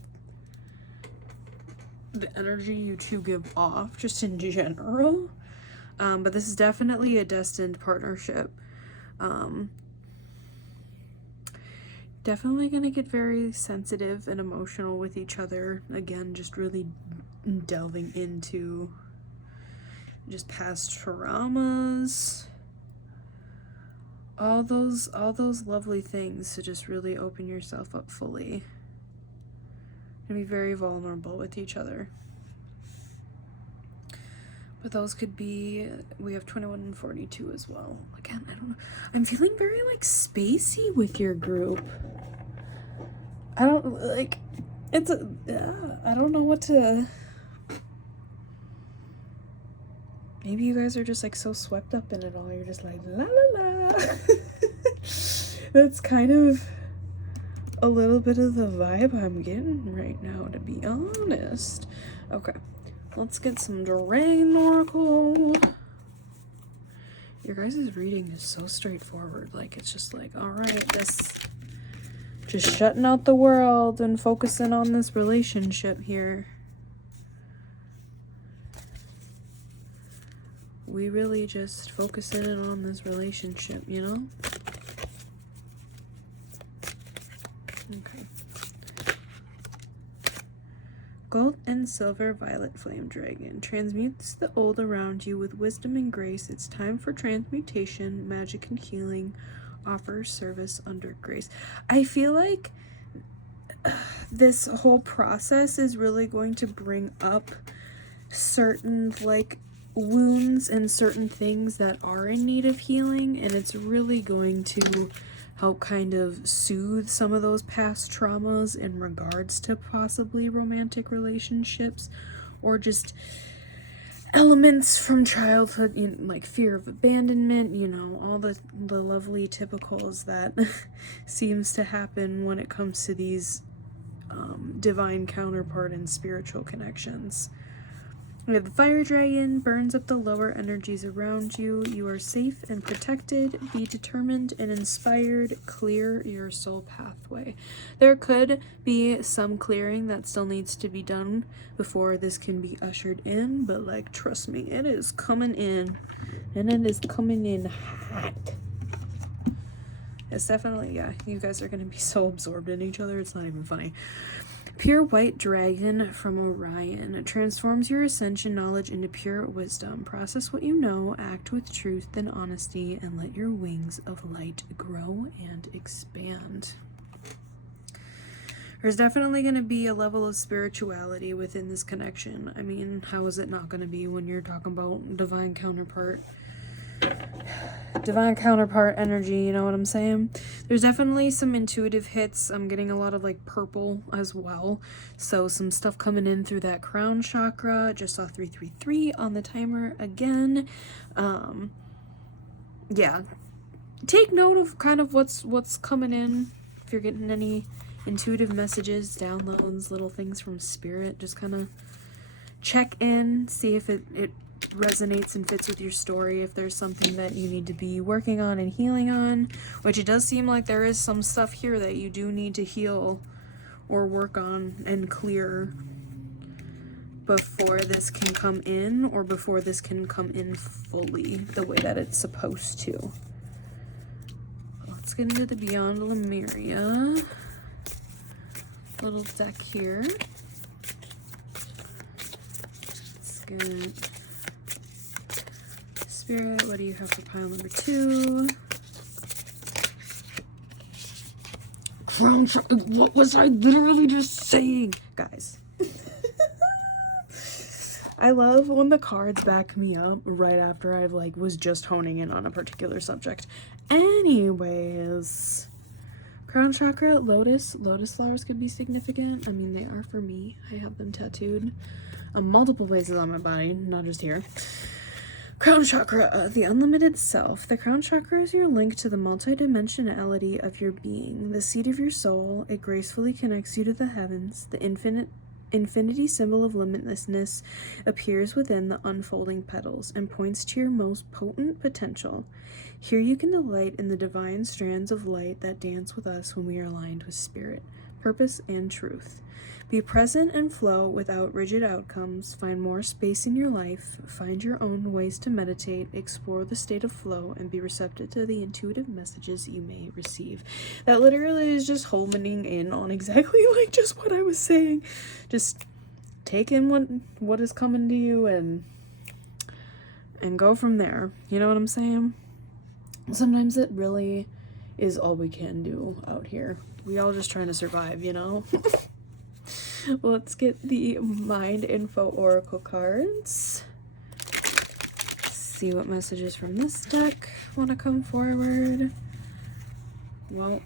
the energy you two give off just in general. But this is definitely a destined partnership. Definitely gonna get very sensitive and emotional with each other. Again, just really delving into just past traumas. All those lovely things to just really open yourself up fully and be very vulnerable with each other. But those could be, we have 21 and 42 as well. Again, I don't know. I'm feeling very like spacey with your group. I don't like, it's a, I don't know what to, maybe you guys are just like so swept up in it all. You're just like, la la la. That's kind of a little bit of the vibe I'm getting right now, to be honest. Okay, let's get some Dragon Oracle. Your guys' reading is so straightforward. Like, it's just like, all right, this, just shutting out the world and focusing on this relationship here. We really just focusing in on this relationship, you know? Okay. Gold and silver violet flame dragon transmutes the old around you with wisdom and grace. It's time for transmutation, magic and healing. Offers service under grace. I feel like this whole process is really going to bring up certain like wounds and certain things that are in need of healing, and it's really going to help kind of soothe some of those past traumas in regards to possibly romantic relationships or just elements from childhood, you know, like fear of abandonment, you know, all the lovely typicals that seems to happen when it comes to these divine counterpart and spiritual connections. We have the fire dragon, burns up the lower energies around you. You are safe and protected. Be determined and inspired. Clear your soul pathway. There could be some clearing that still needs to be done before this can be ushered in, but like, trust me, it is coming in, and it is coming in hot. It's definitely, yeah, you guys are going to be so absorbed in each other, it's not even funny. Pure white dragon from Orion transforms your ascension knowledge into pure wisdom. Process what you know, act with truth and honesty, and let your wings of light grow and expand. There's definitely going to be a level of spirituality within this connection. I mean, how is it not going to be when you're talking about divine counterpart? Divine counterpart energy, you know what I'm saying? There's definitely some intuitive hits. I'm getting a lot of like purple as well, so some stuff coming in through that crown chakra. Just saw 333 on the timer again. Yeah, take note of kind of what's coming in. If you're getting any intuitive messages, downloads, little things from spirit, just kind of check in, see if it resonates and fits with your story, if there's something that you need to be working on and healing on, which it does seem like there is some stuff here that you do need to heal or work on and clear before this can come in, or before this can come in fully the way that it's supposed to. Let's get into the Beyond Lemuria little deck here. Let's get Spirit, what do you have for pile number 2? Crown chakra. What was I literally just saying? Guys. I love when the cards back me up right after I've like was just honing in on a particular subject. Anyways, crown chakra, lotus flowers could be significant. I mean, they are for me. I have them tattooed multiple places on my body, not just here. Crown chakra, the unlimited self. The crown chakra is your link to the multidimensionality of your being, the seat of your soul. It gracefully connects you to the heavens. The infinity symbol of limitlessness appears within the unfolding petals and points to your most potent potential. Here you can delight in the divine strands of light that dance with us when we are aligned with spirit, purpose, and truth. Be present and flow without rigid outcomes. Find more space in your life. Find your own ways to meditate. Explore the state of flow and be receptive to the intuitive messages you may receive. That literally is just homing in on exactly like just what I was saying. Just take in what is coming to you and go from there. You know what I'm saying? Sometimes it really is all we can do out here. We all just trying to survive, you know? Let's get the Mind Info Oracle cards. See what messages from this deck want to come forward. Well,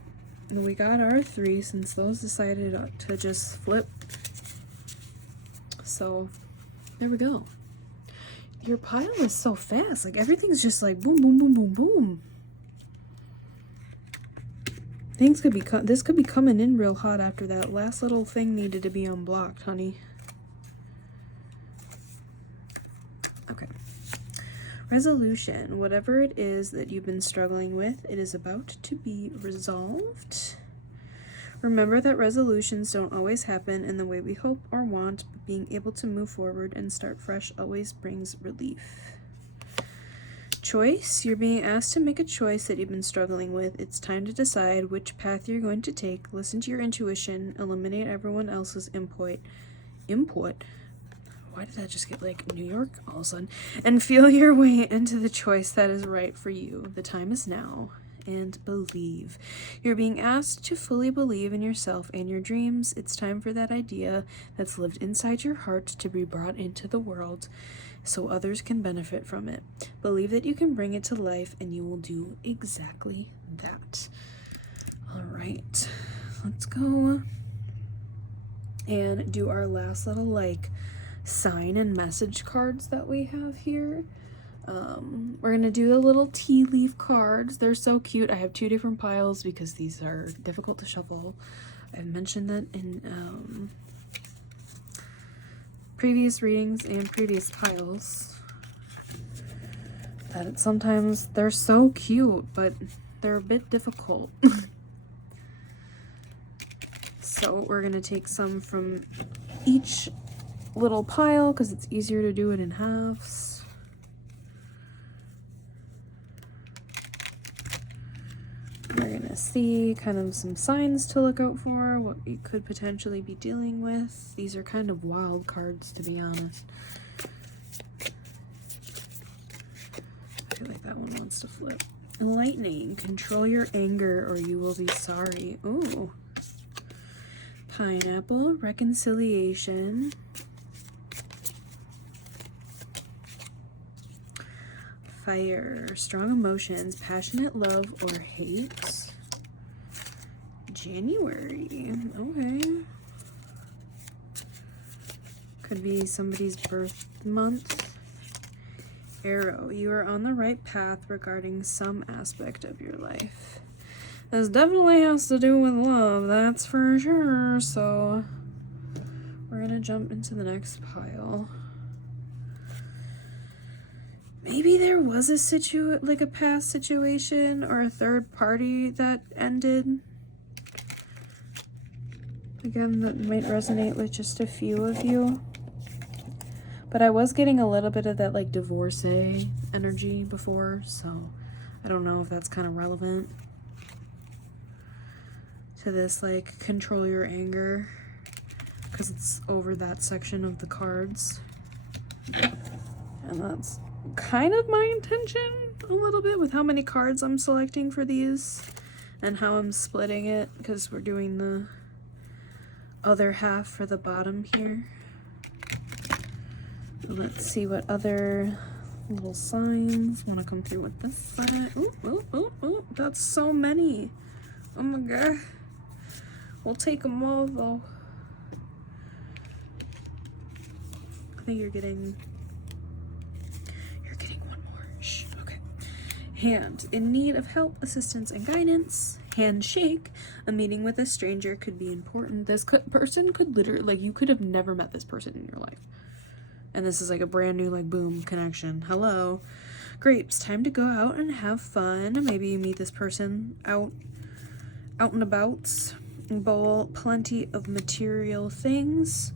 we got our 3 since those decided to just flip. So, there we go. Your pile is so fast. Like, everything's just like boom, boom, boom, boom, boom. Things could be this could be coming in real hot after that last little thing needed to be unblocked, honey. Okay. Resolution. Whatever it is that you've been struggling with, it is about to be resolved. Remember that resolutions don't always happen in the way we hope or want, but being able to move forward and start fresh always brings relief. Choice. You're being asked to make a choice that you've been struggling with. It's time to decide which path you're going to take. Listen to your intuition. Eliminate everyone else's input. Why did that just get like New York all of a sudden? And feel your way into the choice that is right for you. The time is now. And believe. You're being asked to fully believe in yourself and your dreams. It's time for that idea that's lived inside your heart to be brought into the world so others can benefit from it. Believe that you can bring it to life and you will do exactly that. All right, let's go and do our last little like sign and message cards that we have here. We're gonna do the little tea leaf cards. They're so cute. I have 2 different piles because these are difficult to shuffle. I've mentioned that in previous readings and previous piles that sometimes they're so cute, but they're a bit difficult. So we're going to take some from each little pile because it's easier to do it in halves. We're going to see kind of some signs to look out for, what you could potentially be dealing with. These are kind of wild cards, to be honest. I feel like that one wants to flip. Lightning, control your anger or you will be sorry. Ooh. Pineapple, reconciliation. Fire, strong emotions, passionate love or hate. January, okay. Could be somebody's birth month. Arrow, you are on the right path regarding some aspect of your life. This definitely has to do with love, that's for sure. So we're gonna jump into the next pile. Maybe there was a past situation or a third party that ended. Again, that might resonate with just a few of you. But I was getting a little bit of that like divorcee energy before, so I don't know if that's kind of relevant to this, like, control your anger, because it's over that section of the cards. And that's kind of my intention a little bit with how many cards I'm selecting for these and how I'm splitting it, because we're doing the other half for the bottom here. Let's see what other little signs want to come through with this side. Ooh, ooh, ooh, ooh, that's so many. Oh my god. We'll take them all though. I think you're getting one more. Shh, okay. Hand, in need of help, assistance, and guidance. Handshake, a meeting with a stranger could be important. This person could literally, like, you could have never met this person in your life. And this is like a brand new, like, boom, connection. Hello. Grapes, time to go out and have fun. Maybe you meet this person out and about. Bowl, plenty of material things.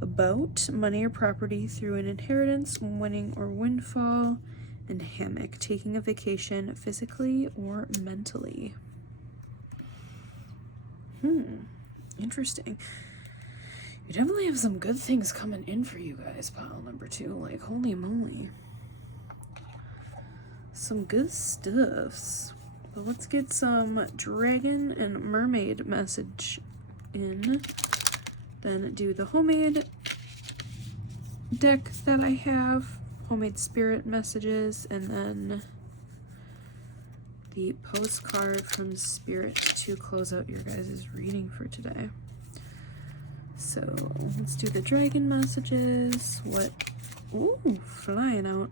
A boat, money or property through an inheritance, winning or windfall. And hammock, taking a vacation physically or mentally. Interesting. You definitely have some good things coming in for you guys, pile number 2. Like, holy moly. Some good stuffs. But let's get some dragon and mermaid message in. Then do the homemade deck that I have. Homemade spirit messages. And then the postcard from Spirit to close out your guys' reading for today. So let's do the dragon messages. What? Ooh, flying out.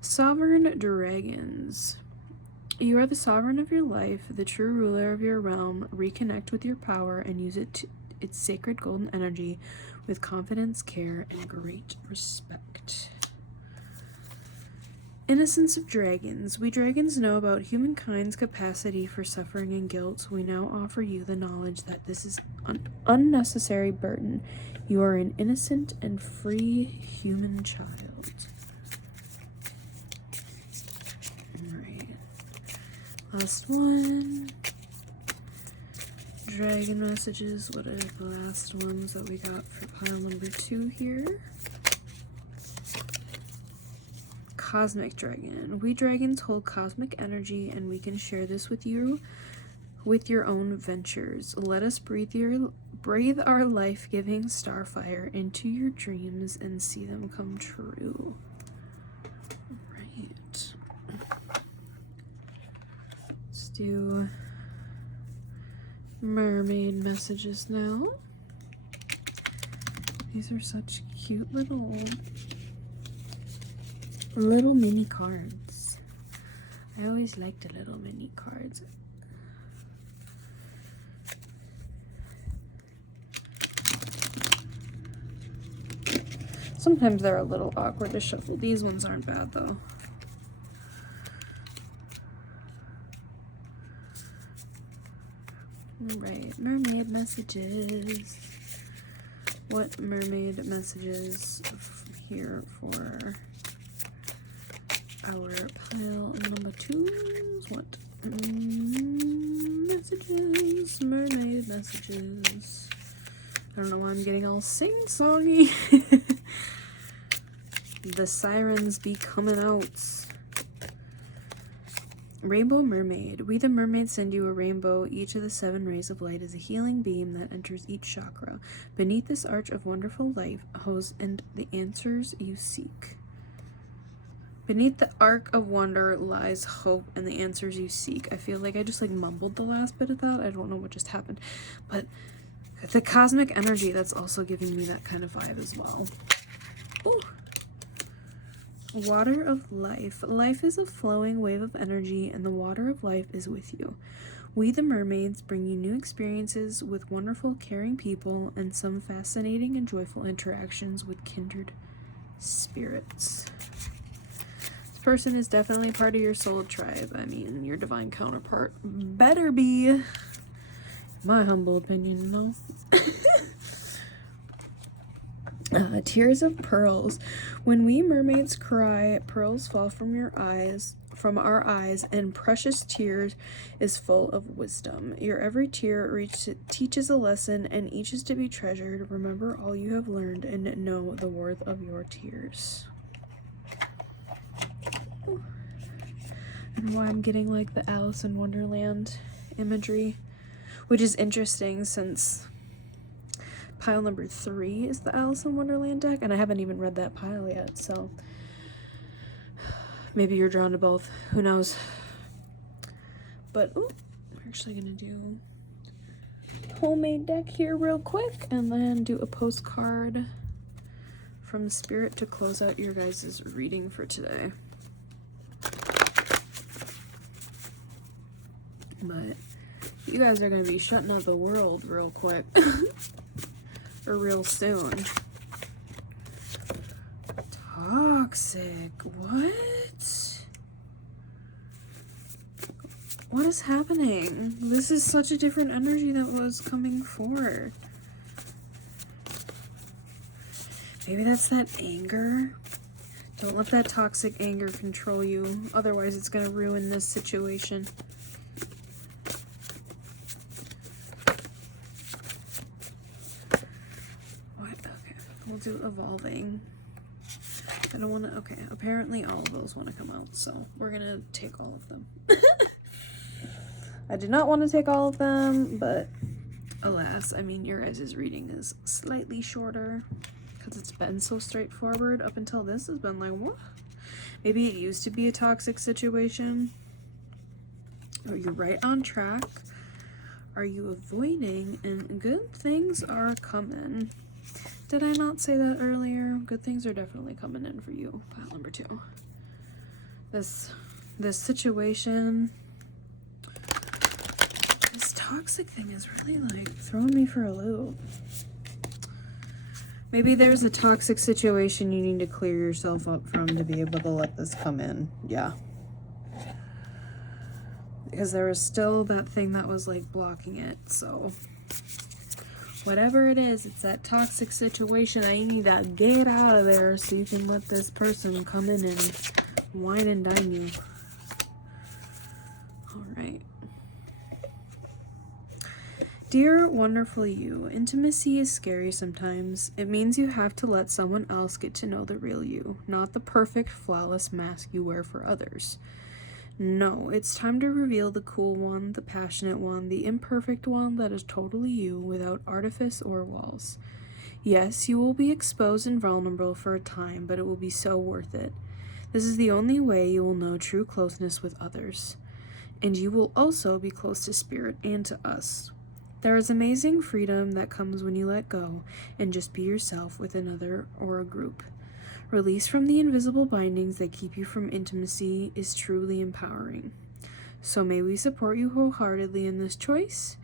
Sovereign dragons. You are the sovereign of your life, the true ruler of your realm. Reconnect with your power and use its sacred golden energy with confidence, care, and great respect. Innocence of dragons. We dragons know about humankind's capacity for suffering and guilt. We now offer you the knowledge that this is an unnecessary burden. You are an innocent and free human child. Alright. Last one. Dragon messages. What are the last ones that we got for pile number 2 here? Cosmic dragon. We dragons hold cosmic energy and we can share this with you with your own ventures. Let us breathe our life-giving starfire into your dreams and see them come true. Right. Let's do mermaid messages now. These are such cute little mini cards. I always liked the little mini cards. Sometimes they're a little awkward to shuffle. These ones aren't bad though. Alright, mermaid messages. What mermaid messages here for our pile number 2? What messages? Mermaid messages. I don't know why I'm getting all sing-songy. The sirens be coming out. Rainbow Mermaid. We the mermaids send you a rainbow. Each of the 7 rays of light is a healing beam that enters each chakra. Beneath this arch of wonderful light, hose and the answers you seek. Beneath the arc of wonder lies hope and the answers you seek. I feel like I just like mumbled the last bit of that. I don't know what just happened. But the cosmic energy, that's also giving me that kind of vibe as well. Ooh. Water of life. Life is a flowing wave of energy, and the water of life is with you. We, the mermaids, bring you new experiences with wonderful, caring people and some fascinating and joyful interactions with kindred spirits. This person is definitely part of your soul tribe. I mean, your divine counterpart better be. My humble opinion, no. Tears of pearls. When we mermaids cry, pearls fall from our eyes, and precious tears is full of wisdom. Your every tear teaches a lesson, and each is to be treasured. Remember all you have learned, and know the worth of your tears. Ooh. And why I'm getting like the Alice in Wonderland imagery, which is interesting since pile number 3 is the Alice in Wonderland deck, and I haven't even read that pile yet, so maybe you're drawn to both. Who knows? But, ooh, we're actually going to do homemade deck here real quick, and then do a postcard from Spirit to close out your guys' reading for today. But you guys are going to be shutting out the world real quick. Or real soon. Toxic. What? What is happening? This is such a different energy that was coming forward. Maybe that's that anger. Don't let that toxic anger control you. Otherwise, it's going to ruin this situation. We'll do evolving. I don't want to, okay, apparently all of those want to come out, so we're gonna take all of them. I did not want to take all of them, but alas, I mean, your guys' reading is slightly shorter because it's been so straightforward. Up until this has been like, what? Maybe it used to be a toxic situation. Or you're right on track. Are you avoiding? And good things are coming. Did I not say that earlier? Good things are definitely coming in for you. Pile number 2. This situation, this toxic thing is really like throwing me for a loop. Maybe there's a toxic situation you need to clear yourself up from to be able to let this come in. Yeah. Because there was still that thing that was like blocking it, so whatever it is, it's that toxic situation that you need to get out of there so you can let this person come in and wine and dine you. Alright. Dear wonderful you, intimacy is scary sometimes. It means you have to let someone else get to know the real you, not the perfect, flawless mask you wear for others. No, it's time to reveal the cool one, the passionate one, the imperfect one that is totally you without artifice or walls. Yes, you will be exposed and vulnerable for a time, but it will be so worth it. This is the only way you will know true closeness with others. And you will also be close to Spirit and to us. There is amazing freedom that comes when you let go and just be yourself with another or a group. Release from the invisible bindings that keep you from intimacy is truly empowering. So may we support you wholeheartedly in this choice.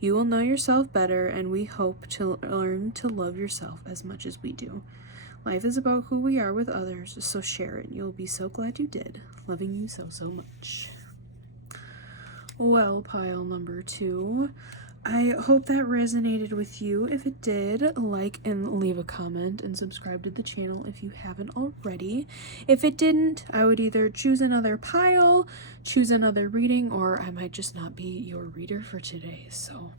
You will know yourself better, and we hope to learn to love yourself as much as we do. Life is about who we are with others, so share it. You'll be so glad you did. Loving you so, so much. Well, pile number 2, I hope that resonated with you. If it did, like and leave a comment and subscribe to the channel if you haven't already. If it didn't, I would either choose another pile, choose another reading, or I might just not be your reader for today. So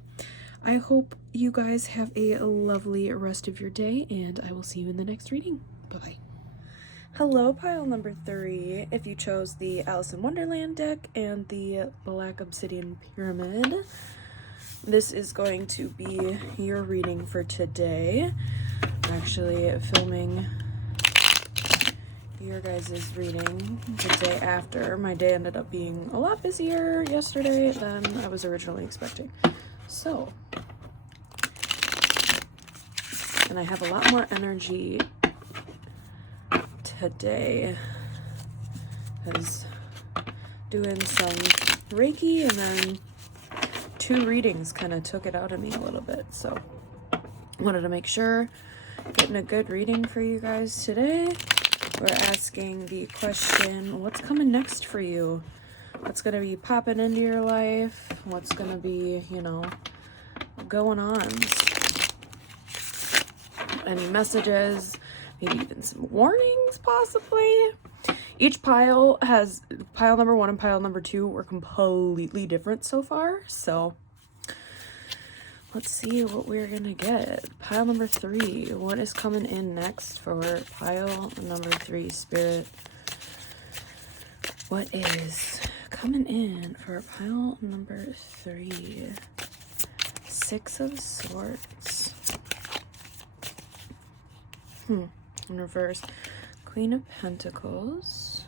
I hope you guys have a lovely rest of your day, and I will see you in the next reading. Bye-bye. Hello, pile number 3. If you chose the Alice in Wonderland deck and the Black Obsidian Pyramid, this is going to be your reading for today. I'm actually filming your guys' reading the day after. My day ended up being a lot busier yesterday than I was originally expecting. So, and I have a lot more energy today because doing some Reiki and then 2 readings kind of took it out of me a little bit. So wanted to make sure getting a good reading for you guys today. We're asking the question, what's coming next for you? What's going to be popping into your life? What's going to be, you know, going on? Any messages? Maybe even some warnings, possibly. Each pile has, pile number 1 and pile number 2 were completely different so far. So let's see what we're gonna get. Pile number 3, what is coming in next for pile number 3, Spirit? What is coming in for pile number 3? 6 of Swords. In reverse. Queen of Pentacles.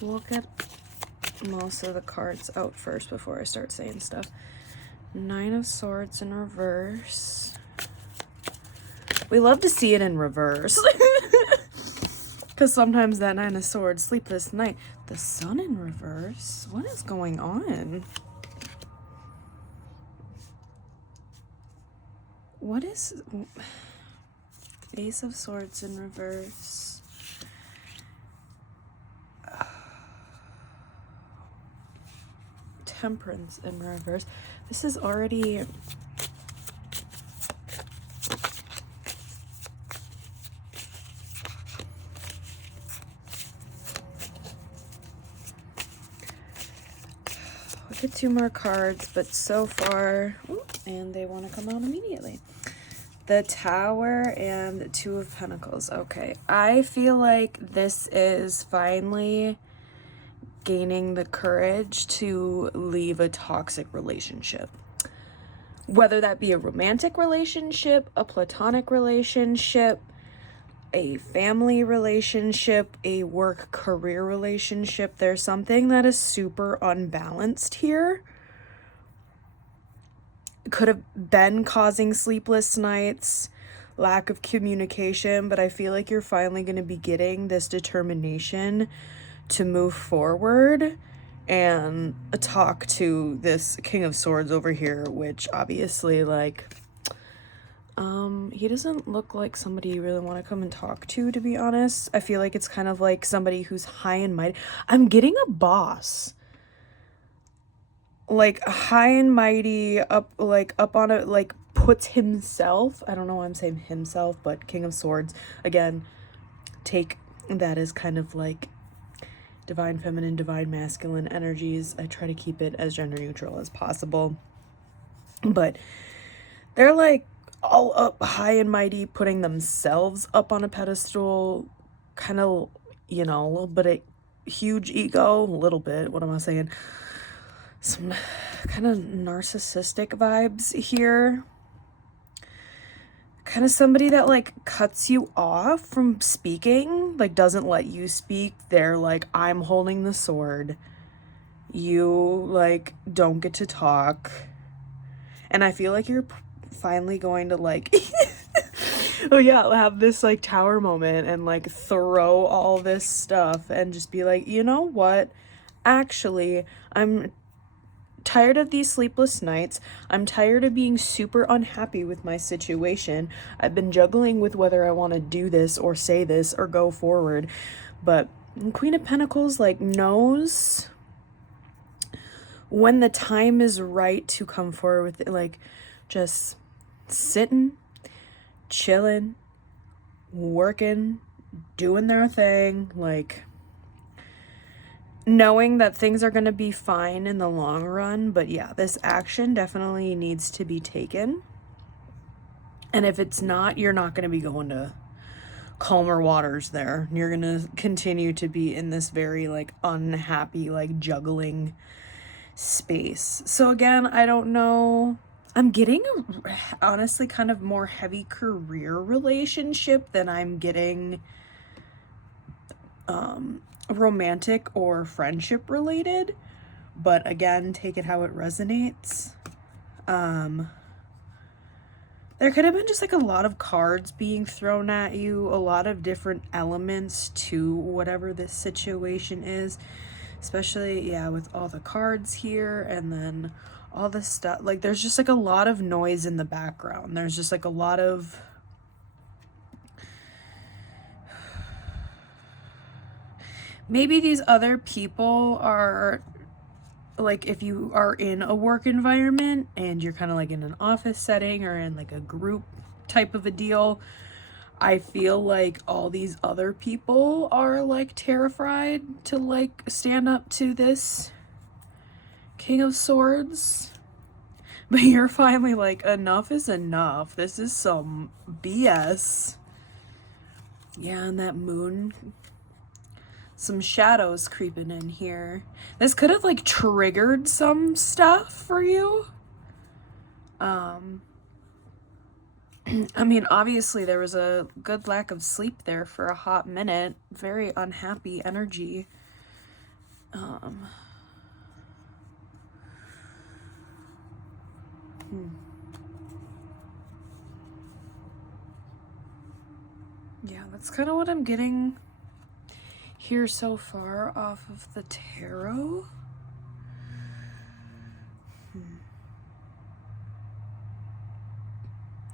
We'll get most of the cards out first before I start saying stuff. 9 of Swords in reverse. We love to see it in reverse. Because sometimes that 9 of Swords, sleepless night. The Sun in reverse. What is going on? What is... Ace of Swords in reverse. Temperance in reverse. This is already... We'll get 2 more cards, but so far... and they want to come out immediately. The Tower and the 2 of Pentacles. Okay, I feel like this is finally gaining the courage to leave a toxic relationship. Whether that be a romantic relationship, a platonic relationship, a family relationship, a work career relationship, there's something that is super unbalanced here. Could have been causing sleepless nights, lack of communication, but I feel like you're finally going to be getting this determination to move forward and talk to this King of Swords over here, which obviously, like, he doesn't look like somebody you really want to come and talk to be honest. I feel like it's kind of like somebody who's high and mighty. I'm getting a boss. Like high and mighty, up on it, like puts himself, I don't know why I'm saying himself, but King of Swords, again, take that as kind of like divine feminine, divine masculine energies. I try to keep it as gender neutral as possible, but they're like all up high and mighty, putting themselves up on a pedestal, kind of, you know, a little bit of huge ego, a little bit, what am I saying? Some kind of narcissistic vibes here. Kind of somebody that like cuts you off from speaking, like doesn't let you speak. They're like, I'm holding the sword. You like don't get to talk. And I feel like you're finally going to like, oh yeah, have this like tower moment and like throw all this stuff and just be like, you know what? Actually, I'm tired of these sleepless nights. I'm tired of being super unhappy with my situation. I've been juggling with whether I want to do this or say this or go forward. But Queen of Pentacles, like, knows when the time is right to come forward with it, like, just sitting, chilling, working, doing their thing, like, knowing that things are going to be fine in the long run. But yeah, this action definitely needs to be taken. And if it's not, you're not going to be going to calmer waters there. You're going to continue to be in this very, like, unhappy, like, juggling space. So again, I don't know. I'm getting honestly kind of more heavy career relationship than I'm getting romantic or friendship related. But again, take it how it resonates. There could have been just like a lot of cards being thrown at you, a lot of different elements to whatever this situation is, especially, yeah, with all the cards here and then all this stuff. Like, there's just like a lot of noise in the background. There's just like a lot of maybe these other people are like, if you are in a work environment and you're kind of like in an office setting or in like a group type of a deal, I feel like all these other people are like terrified to like stand up to this King of Swords. But you're finally like, enough is enough. This is some BS. Yeah, and that moon, some shadows creeping in here. This could have like triggered some stuff for you. I mean, obviously there was a good lack of sleep there for a hot minute. Very unhappy energy. Yeah, that's kind of what I'm getting here so far off of the tarot.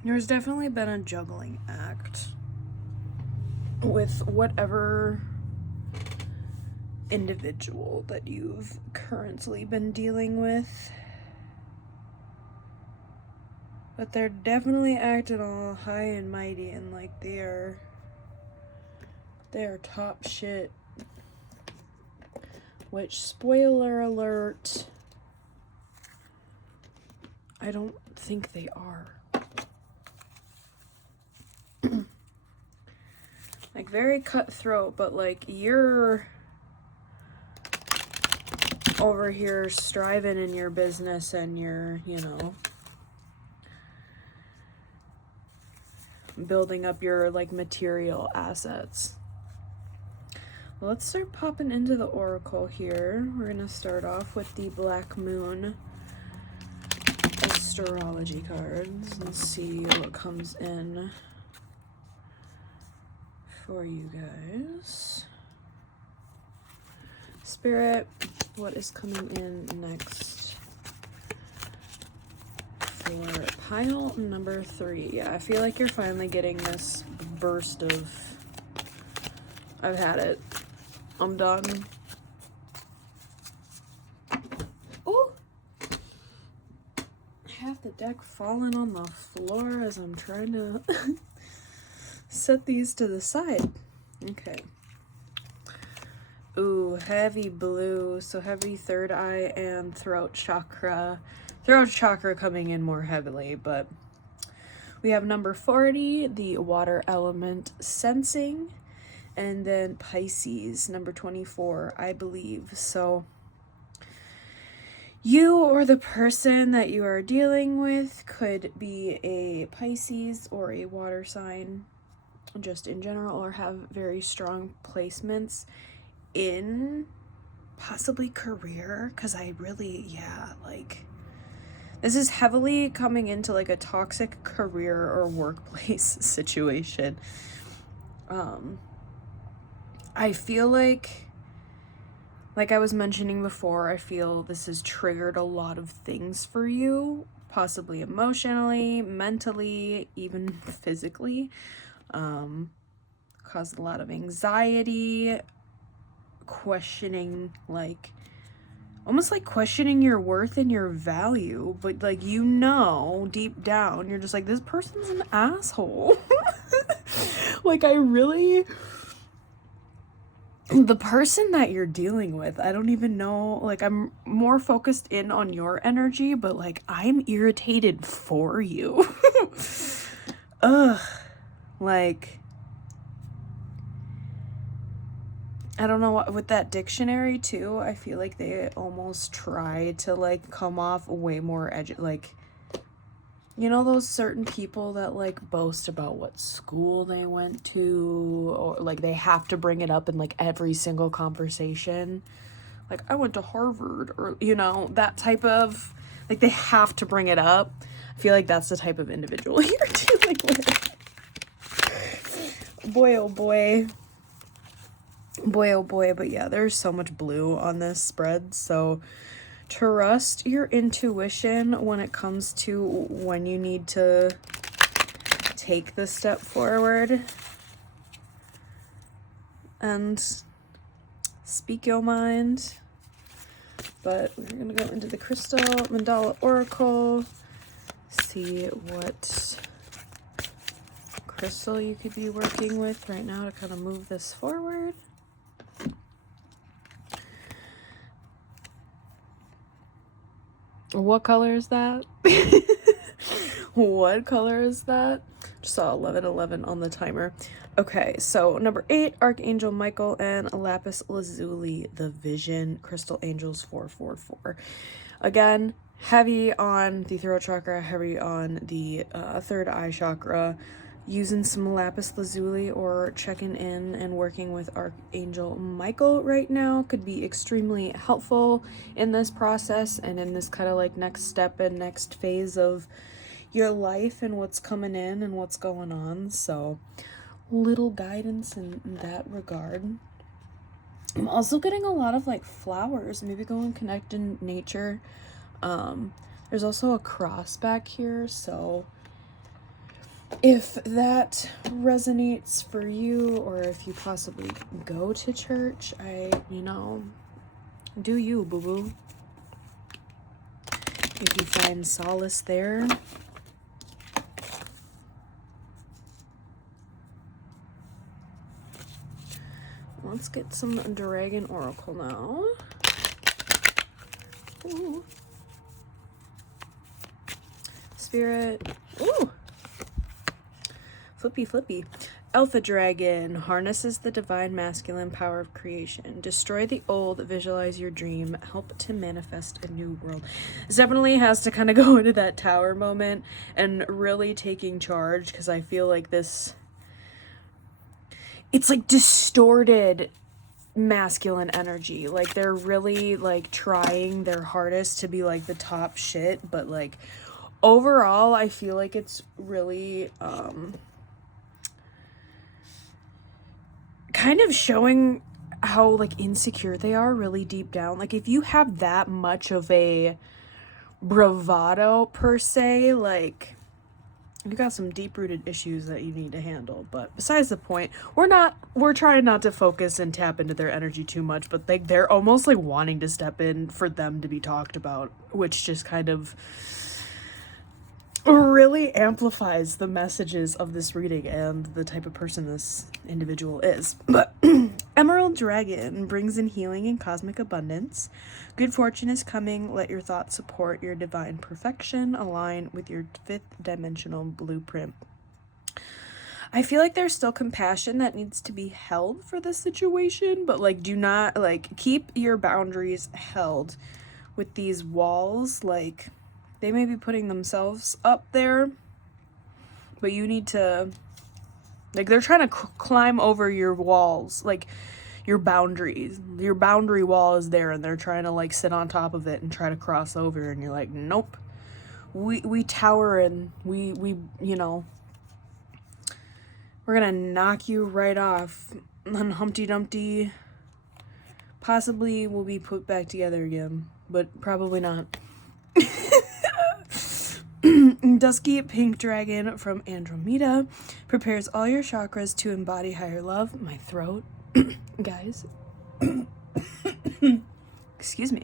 There's definitely been a juggling act with whatever individual that you've currently been dealing with. But they're definitely acting all high and mighty and like they are top shit. Which, spoiler alert, I don't think they are. Like, very cutthroat, but like, you're over here striving in your business and you're, you know, building up your like material assets. Let's start popping into the oracle here. We're gonna start off with the Black Moon astrology cards and see what comes in for you guys. Spirit, what is coming in next for pile number 3? Yeah, I feel like you're finally getting this burst of, I've had it, I'm done. Oh, half the deck falling on the floor as I'm trying to set these to the side. Okay. Ooh, heavy blue. So heavy third eye and throat chakra. Throat chakra coming in more heavily, but we have number 40, the water element sensing, and then Pisces, number 24, I believe. So you or the person that you are dealing with could be a Pisces or a water sign, just in general, or have very strong placements in possibly career, because I really, yeah, like, this is heavily coming into like a toxic career or workplace situation. I feel like like I was mentioning before, I feel this has triggered a lot of things for you, possibly emotionally, mentally, even physically. Caused a lot of anxiety, questioning, like, almost like questioning your worth and your value, but like, you know, deep down, you're just like, this person's an asshole. Like, I really, the person that you're dealing with, I don't even know, like, I'm more focused in on your energy, but like, I'm irritated for you. Ugh, like, I don't know what, with that dictionary too, I feel like they almost try to like come off way more like, you know, those certain people that like boast about what school they went to, or like they have to bring it up in like every single conversation. Like, I went to Harvard, or, you know, that type of, like, they have to bring it up. I feel like that's the type of individual you're dealing with. Boy, oh boy. Boy, oh boy. But yeah, there's so much blue on this spread. So trust your intuition when it comes to when you need to take the step forward. And speak your mind. But we're going to go into the Crystal Mandala Oracle. See what crystal you could be working with right now to kind of move this forward. What color is that? What color is that? Just saw 1111 on the timer. Okay, so number 8, Archangel Michael and Lapis Lazuli, the Vision Crystal Angels 444. Again, heavy on the throat chakra, heavy on the third eye chakra. Using some Lapis Lazuli or checking in and working with Archangel Michael right now could be extremely helpful in this process and in this kind of like next step and next phase of your life and what's coming in and what's going on. So little guidance in that regard. I'm also getting a lot of like flowers, maybe go and connect in nature. There's also a cross back here, so if that resonates for you, or if you possibly go to church, you know, do you, boo-boo. If you find solace there. Let's get some Dragon Oracle now. Ooh. Spirit. Ooh. Flippy flippy. Alpha Dragon harnesses the divine masculine power of creation. Destroy the old, visualize your dream, help to manifest a new world. This definitely has to kind of go into that tower moment and really taking charge, because I feel like this, it's like distorted masculine energy. Like, they're really like trying their hardest to be like the top shit, but like overall I feel like it's really kind of showing how like insecure they are really deep down. Like, if you have that much of a bravado per se, like, you got some deep-rooted issues that you need to handle. But besides the point, we're trying not to focus and tap into their energy too much, but they're almost like wanting to step in for them to be talked about, which just kind of really amplifies the messages of this reading and the type of person this individual is. But Emerald Dragon brings in healing and cosmic abundance. Good fortune is coming. Let your thoughts support your divine perfection. Align with your 5th dimensional blueprint. I feel like there's still compassion that needs to be held for this situation, but like, do not, like, keep your boundaries held with these walls. Like, they may be putting themselves up there, but you need to, like, they're trying to climb over your walls, like your boundaries. Your boundary wall is there, and they're trying to like sit on top of it and try to cross over, and you're like, nope. We tower, and we you know, we're gonna knock you right off. And Humpty Dumpty possibly will be put back together again, but probably not. Dusky pink dragon from Andromeda prepares all your chakras to embody higher love. My throat, guys. Excuse me.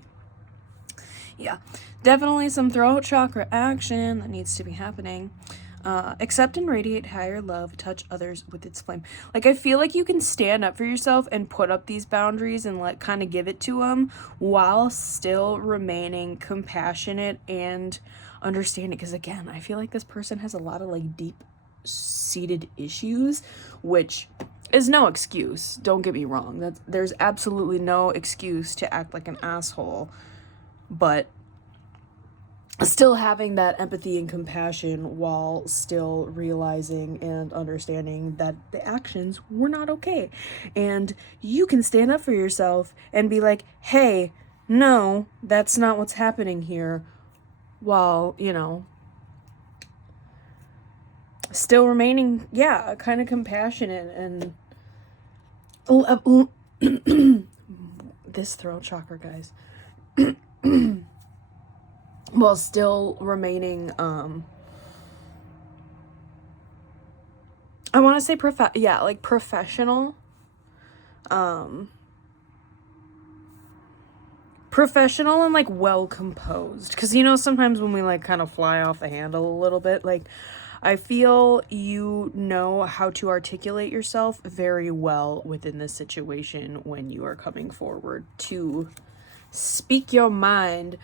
Yeah, definitely some throat chakra action that needs to be happening. Accept and radiate higher love, touch others with its flame. Like, I feel like you can stand up for yourself and put up these boundaries and like kind of give it to them while still remaining compassionate and understanding. Because again, I feel like this person has a lot of like deep seated issues, which is no excuse. Don't get me wrong. There's absolutely no excuse to act like an asshole, but still having that empathy and compassion while still realizing and understanding that the actions were not okay. And you can stand up for yourself and be like, hey, no, that's not what's happening here, while, you know, still remaining, yeah, kind of compassionate and this throat chakra, guys. While still remaining, I want to say professional. Professional and like well composed. Because, you know, sometimes when we like kind of fly off the handle a little bit, like, I feel you know how to articulate yourself very well within this situation when you are coming forward to speak your mind,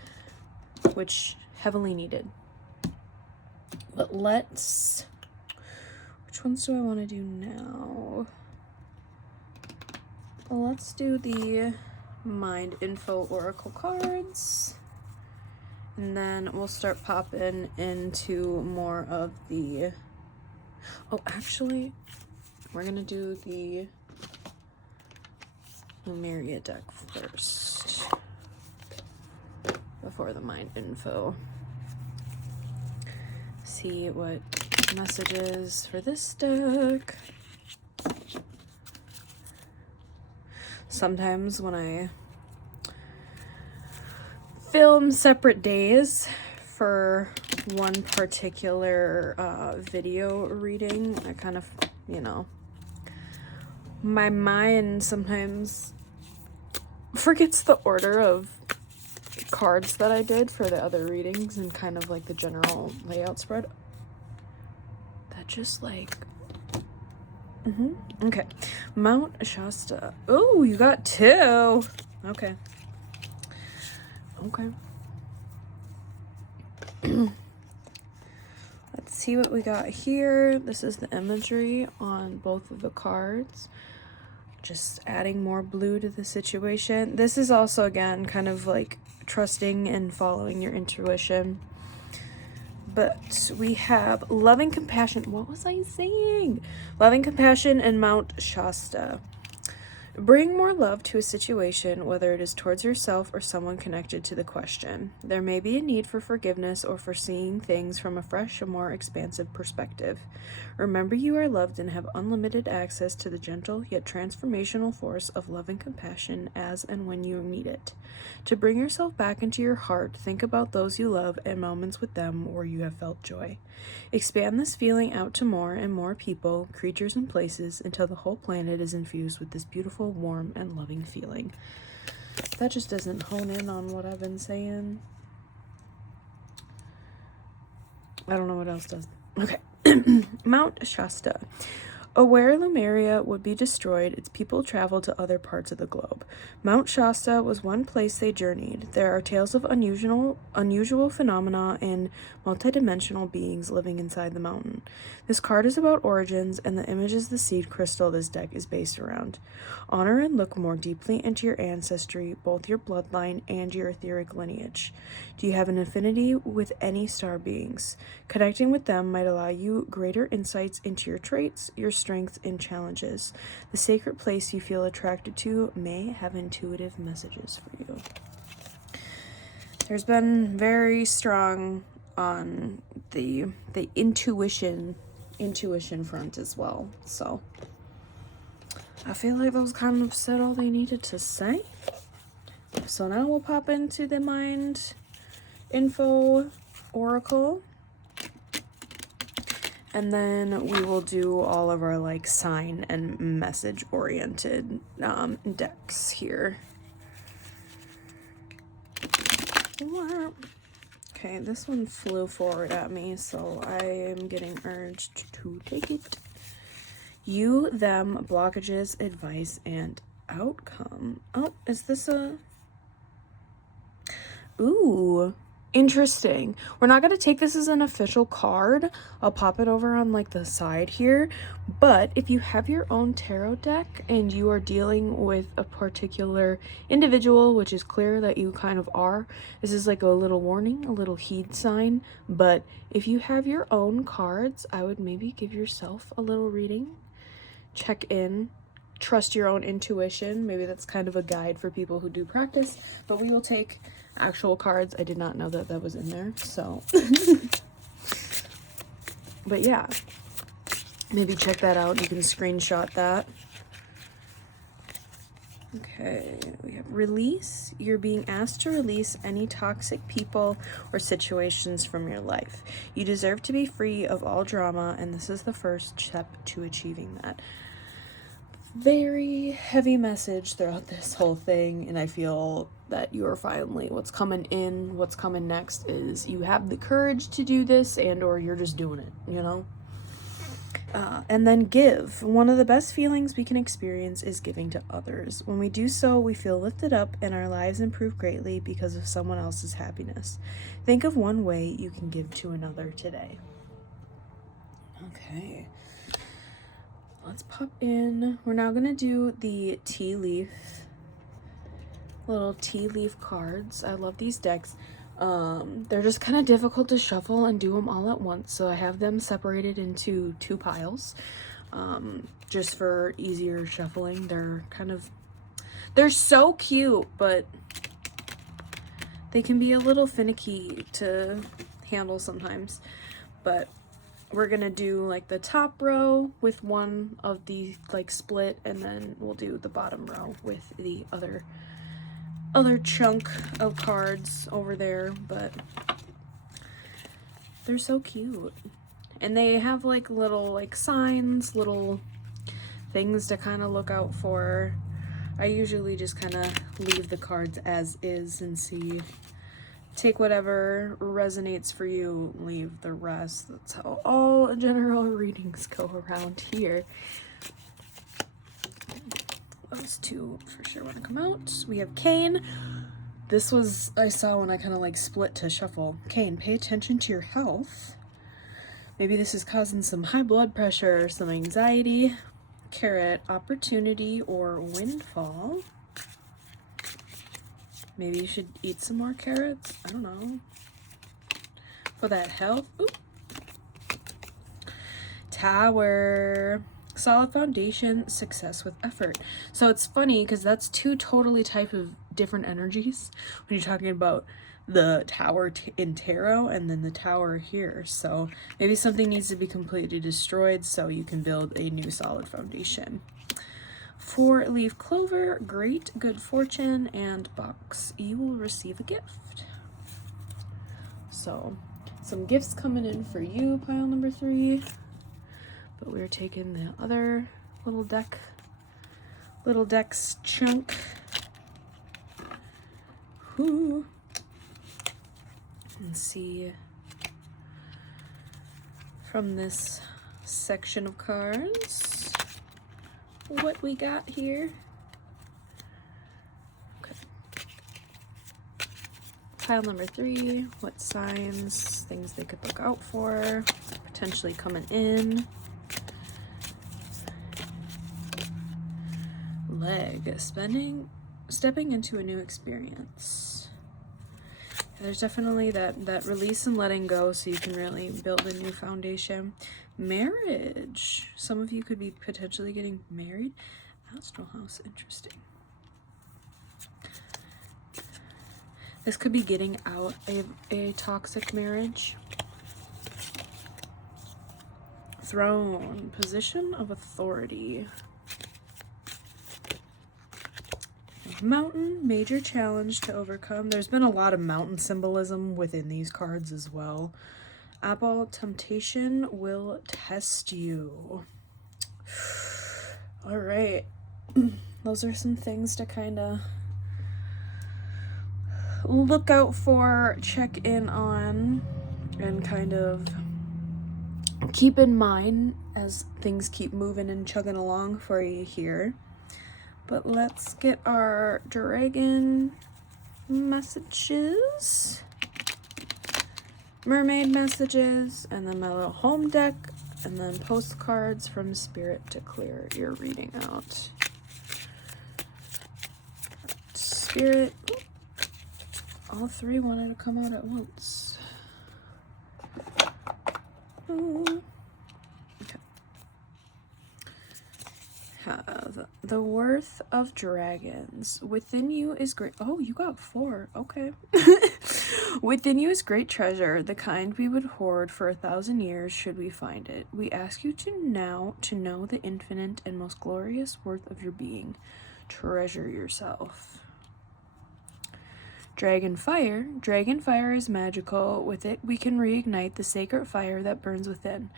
which heavily needed. But let's, which ones do I want to do now? Well, let's do the Mind Info Oracle cards, and then we'll start popping into more of the, oh, actually, we're gonna do the Lumeria deck first before the Mind Info. See what messages for this deck. Sometimes when I film separate days for one particular video reading, I kind of, you know, my mind sometimes forgets the order of cards that I did for the other readings and kind of like the general layout spread. That just like, okay. Mount Shasta. Oh, you got two. Okay. Okay. Let's see what we got here. This is the imagery on both of the cards. Just adding more blue to the situation. This is also, again, kind of like trusting and following your intuition. But we have loving compassion. What was I saying? Loving compassion and Mount Shasta. Bring more love to a situation, whether it is towards yourself or someone connected to the question. There may be a need for forgiveness or for seeing things from a fresh and more expansive perspective. Remember, you are loved and have unlimited access to the gentle yet transformational force of love and compassion as and when you need it. To bring yourself back into your heart, think about those you love and moments with them where you have felt joy. Expand this feeling out to more and more people, creatures, and places until the whole planet is infused with this beautiful, warm, and loving feeling. That just doesn't hone in on what I've been saying. I don't know what else does. Okay. Mount Shasta. Aware Lemuria would be destroyed, its people traveled to other parts of the globe. Mount Shasta was one place they journeyed. There are tales of unusual phenomena and multidimensional beings living inside the mountain. This card is about origins, and the image is the seed crystal this deck is based around. Honor and look more deeply into your ancestry, both your bloodline and your etheric lineage. Do you have an affinity with any star beings? Connecting with them might allow you greater insights into your traits, your strengths, and challenges. The sacred place you feel attracted to may have intuitive messages for you. There's been very strong on the intuition front as well. So I feel like those kind of said all they needed to say. So now we'll pop into the Mind Info Oracle. And then we will do all of our like sign and message oriented decks here. Okay, this one flew forward at me, so I am getting urged to take it. You, them, blockages, advice, and outcome. Oh, is this a... Ooh, interesting. We're not going to take this as an official card. I'll pop it over on like the side here. But if you have your own tarot deck and you are dealing with a particular individual, which is clear that you kind of are, this is like a little warning, a little heed sign. But if you have your own cards, I would maybe give yourself a little reading. Check in. Trust your own intuition. Maybe that's kind of a guide for people who do practice. But we will take actual cards. I did not know that that was in there, so but yeah, maybe check that out. You can screenshot that. Okay, we have release. You're being asked to release any toxic people or situations from your life. You deserve to be free of all drama, and this is the first step to achieving that. Very heavy message throughout this whole thing, and I feel that you're finally, what's coming next is you have the courage to do this, and or you're just doing it, you know. And then give. One of the best feelings we can experience is giving to others. When we do so, we feel lifted up and our lives improve greatly because of someone else's happiness. Think of one way you can give to another today. Okay. Let's pop in. We're now going to do the tea leaf. Little tea leaf cards. I love these decks. They're just kind of difficult to shuffle and do them all at once. So I have them separated into 2 piles. Just for easier shuffling. They're so cute, but they can be a little finicky to handle sometimes. But we're gonna do like the top row with one of the like split, and then we'll do the bottom row with the other chunk of cards over there. But they're so cute, and they have like little like signs, little things to kind of look out for. I usually just kind of leave the cards as is and see. Take whatever resonates for you, leave the rest. That's how all general readings go around here. Those 2 for sure want to come out. We have Cain. This was, I saw when I kind of like split to shuffle. Cain, pay attention to your health. Maybe this is causing some high blood pressure, some anxiety. Carrot, opportunity or windfall. Maybe you should eat some more carrots. I don't know. For that health. Ooh. Tower. Solid foundation, success with effort. So it's funny because that's 2 totally type of different energies when you're talking about the tower in tarot and then the tower here. So maybe something needs to be completely destroyed so you can build a new solid foundation. 4-leaf clover, great good fortune, and box. You will receive a gift. So, some gifts coming in for you, pile number 3. But we're taking the other little deck's chunk. Whoo. And see from this section of cards what we got here. Okay. Pile number 3, what signs, things they could look out for, potentially coming in. Leg, stepping into a new experience. There's definitely that release and letting go so you can really build a new foundation. Marriage. Some of you could be potentially getting married. Astral house, interesting. This could be getting out a toxic marriage. Throne, position of authority. Mountain, major challenge to overcome. There's been a lot of mountain symbolism within these cards as well. Apple, temptation will test you. All right. Those are some things to kind of look out for, check in on, and kind of keep in mind as things keep moving and chugging along for you here. But let's get our dragon messages, mermaid messages, and then my little home deck, and then postcards from Spirit to clear your reading out. Spirit, all three wanted to come out at once. Okay. Have the worth of dragons. Within you is great. Oh, you got 4. Okay. Within you is great treasure, the kind we would hoard for 1,000 years should we find it. We ask you to know the infinite and most glorious worth of your being. Treasure yourself. Dragon fire. Dragon fire is magical. With it, we can reignite the sacred fire that burns within.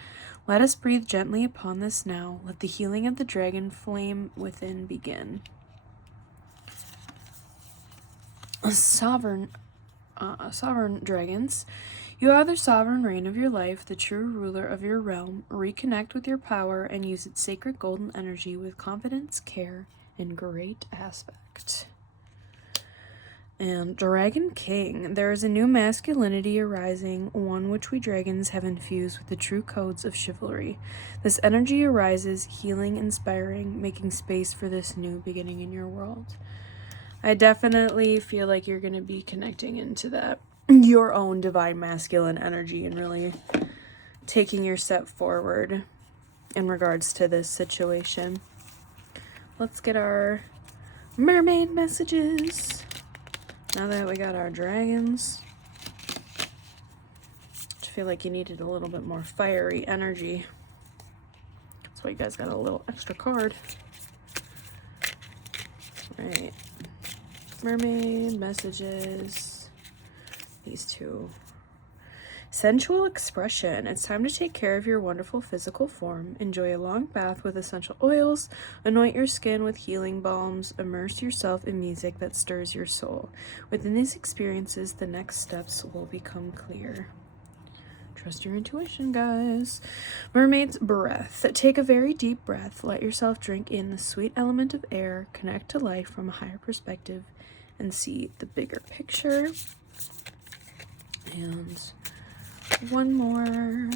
Let us breathe gently upon this now. Let the healing of the dragon flame within begin. Sovereign dragons. You are the sovereign reign of your life, the true ruler of your realm. Reconnect with your power and use its sacred golden energy with confidence, care, and great aspect. And Dragon King. There is a new masculinity arising, one which we dragons have infused with the true codes of chivalry. This energy arises, healing, inspiring, making space for this new beginning in your world. I definitely feel like you're going to be connecting into that, your own divine masculine energy, and really taking your step forward in regards to this situation. Let's get our mermaid messages. Now that we got our dragons, I feel like you needed a little bit more fiery energy. That's why you guys got a little extra card. Right. Mermaid messages. These two. Sensual expression. It's time to take care of your wonderful physical form. Enjoy a long bath with essential oils. Anoint your skin with healing balms. Immerse yourself in music that stirs your soul. Within these experiences, the next steps will become clear. Trust your intuition, guys. Mermaid's breath. Take a very deep breath. Let yourself drink in the sweet element of air. Connect to life from a higher perspective and see the bigger picture. And one more.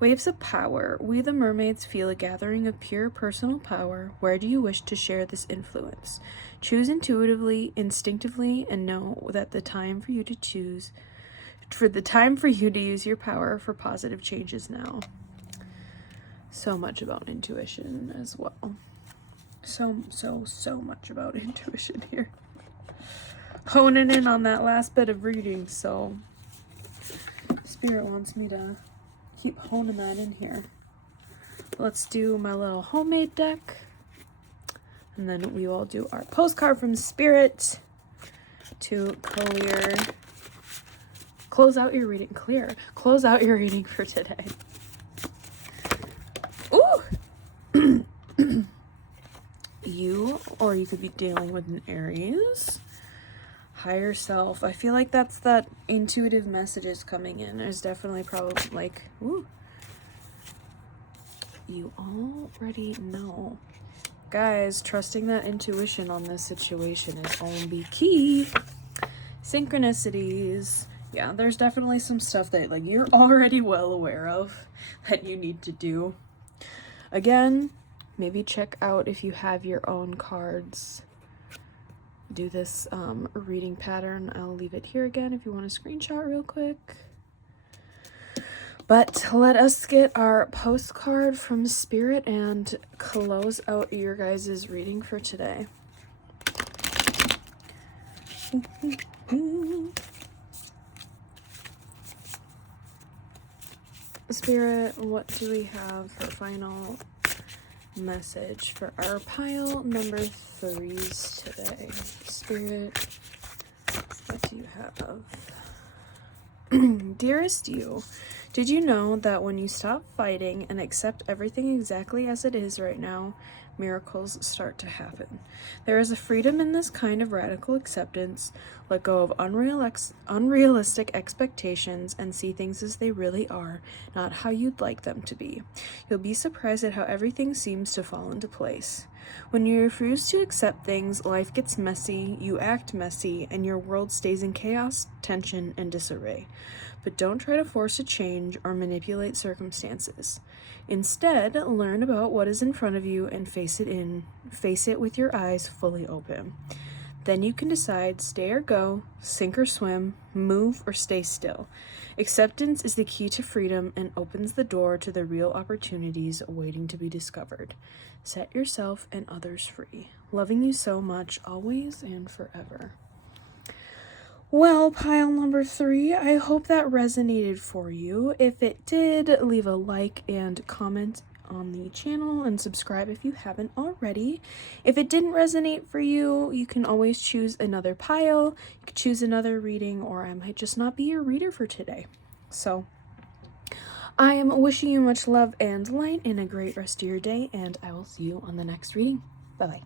Waves of power. We the mermaids feel a gathering of pure personal power. Where do you wish to share this influence? Choose intuitively, instinctively, and know that the time for you to use your power for positive changes now. So much about intuition as well. So much about intuition here. Honing in on that last bit of reading, so Spirit wants me to keep honing that in here. Let's do my little homemade deck, and then we will do our postcard from Spirit to close out your reading for today. Ooh. You could be dealing with an Aries. Higher self. I feel like that's that intuitive messages coming in. There's definitely probably like, ooh, you already know. Guys, trusting that intuition on this situation is going to be key. Synchronicities. Yeah, there's definitely some stuff that like you're already well aware of that you need to do. Again, maybe check out if you have your own cards. Do this reading pattern. I'll leave it here again if you want to screenshot real quick. But let us get our postcard from Spirit and close out your guys' reading for today. Spirit, what do we have for final message for our pile number 3s today? Spirit, what do you have? Dearest you, did you know that when you stop fighting and accept everything exactly as it is right now, miracles start to happen? There is a freedom in this kind of radical acceptance. Let go of unrealistic expectations and see things as they really are, not how you'd like them to be. You'll be surprised at how everything seems to fall into place. When you refuse to accept things, life gets messy, you act messy, and your world stays in chaos, tension, and disarray. But don't try to force a change or manipulate circumstances. Instead, learn about what is in front of you and face it with your eyes fully open. Then you can decide, stay or go, sink or swim, move or stay still. Acceptance is the key to freedom and opens the door to the real opportunities waiting to be discovered. Set yourself and others free. Loving you so much, always and forever. Well, pile number 3, I hope that resonated for you. If it did, leave a like and comment on the channel and subscribe if you haven't already. If it didn't resonate for you, you can always choose another pile, you could choose another reading, or I might just not be your reader for today. So I am wishing you much love and light and a great rest of your day, and I will see you on the next reading. Bye-bye.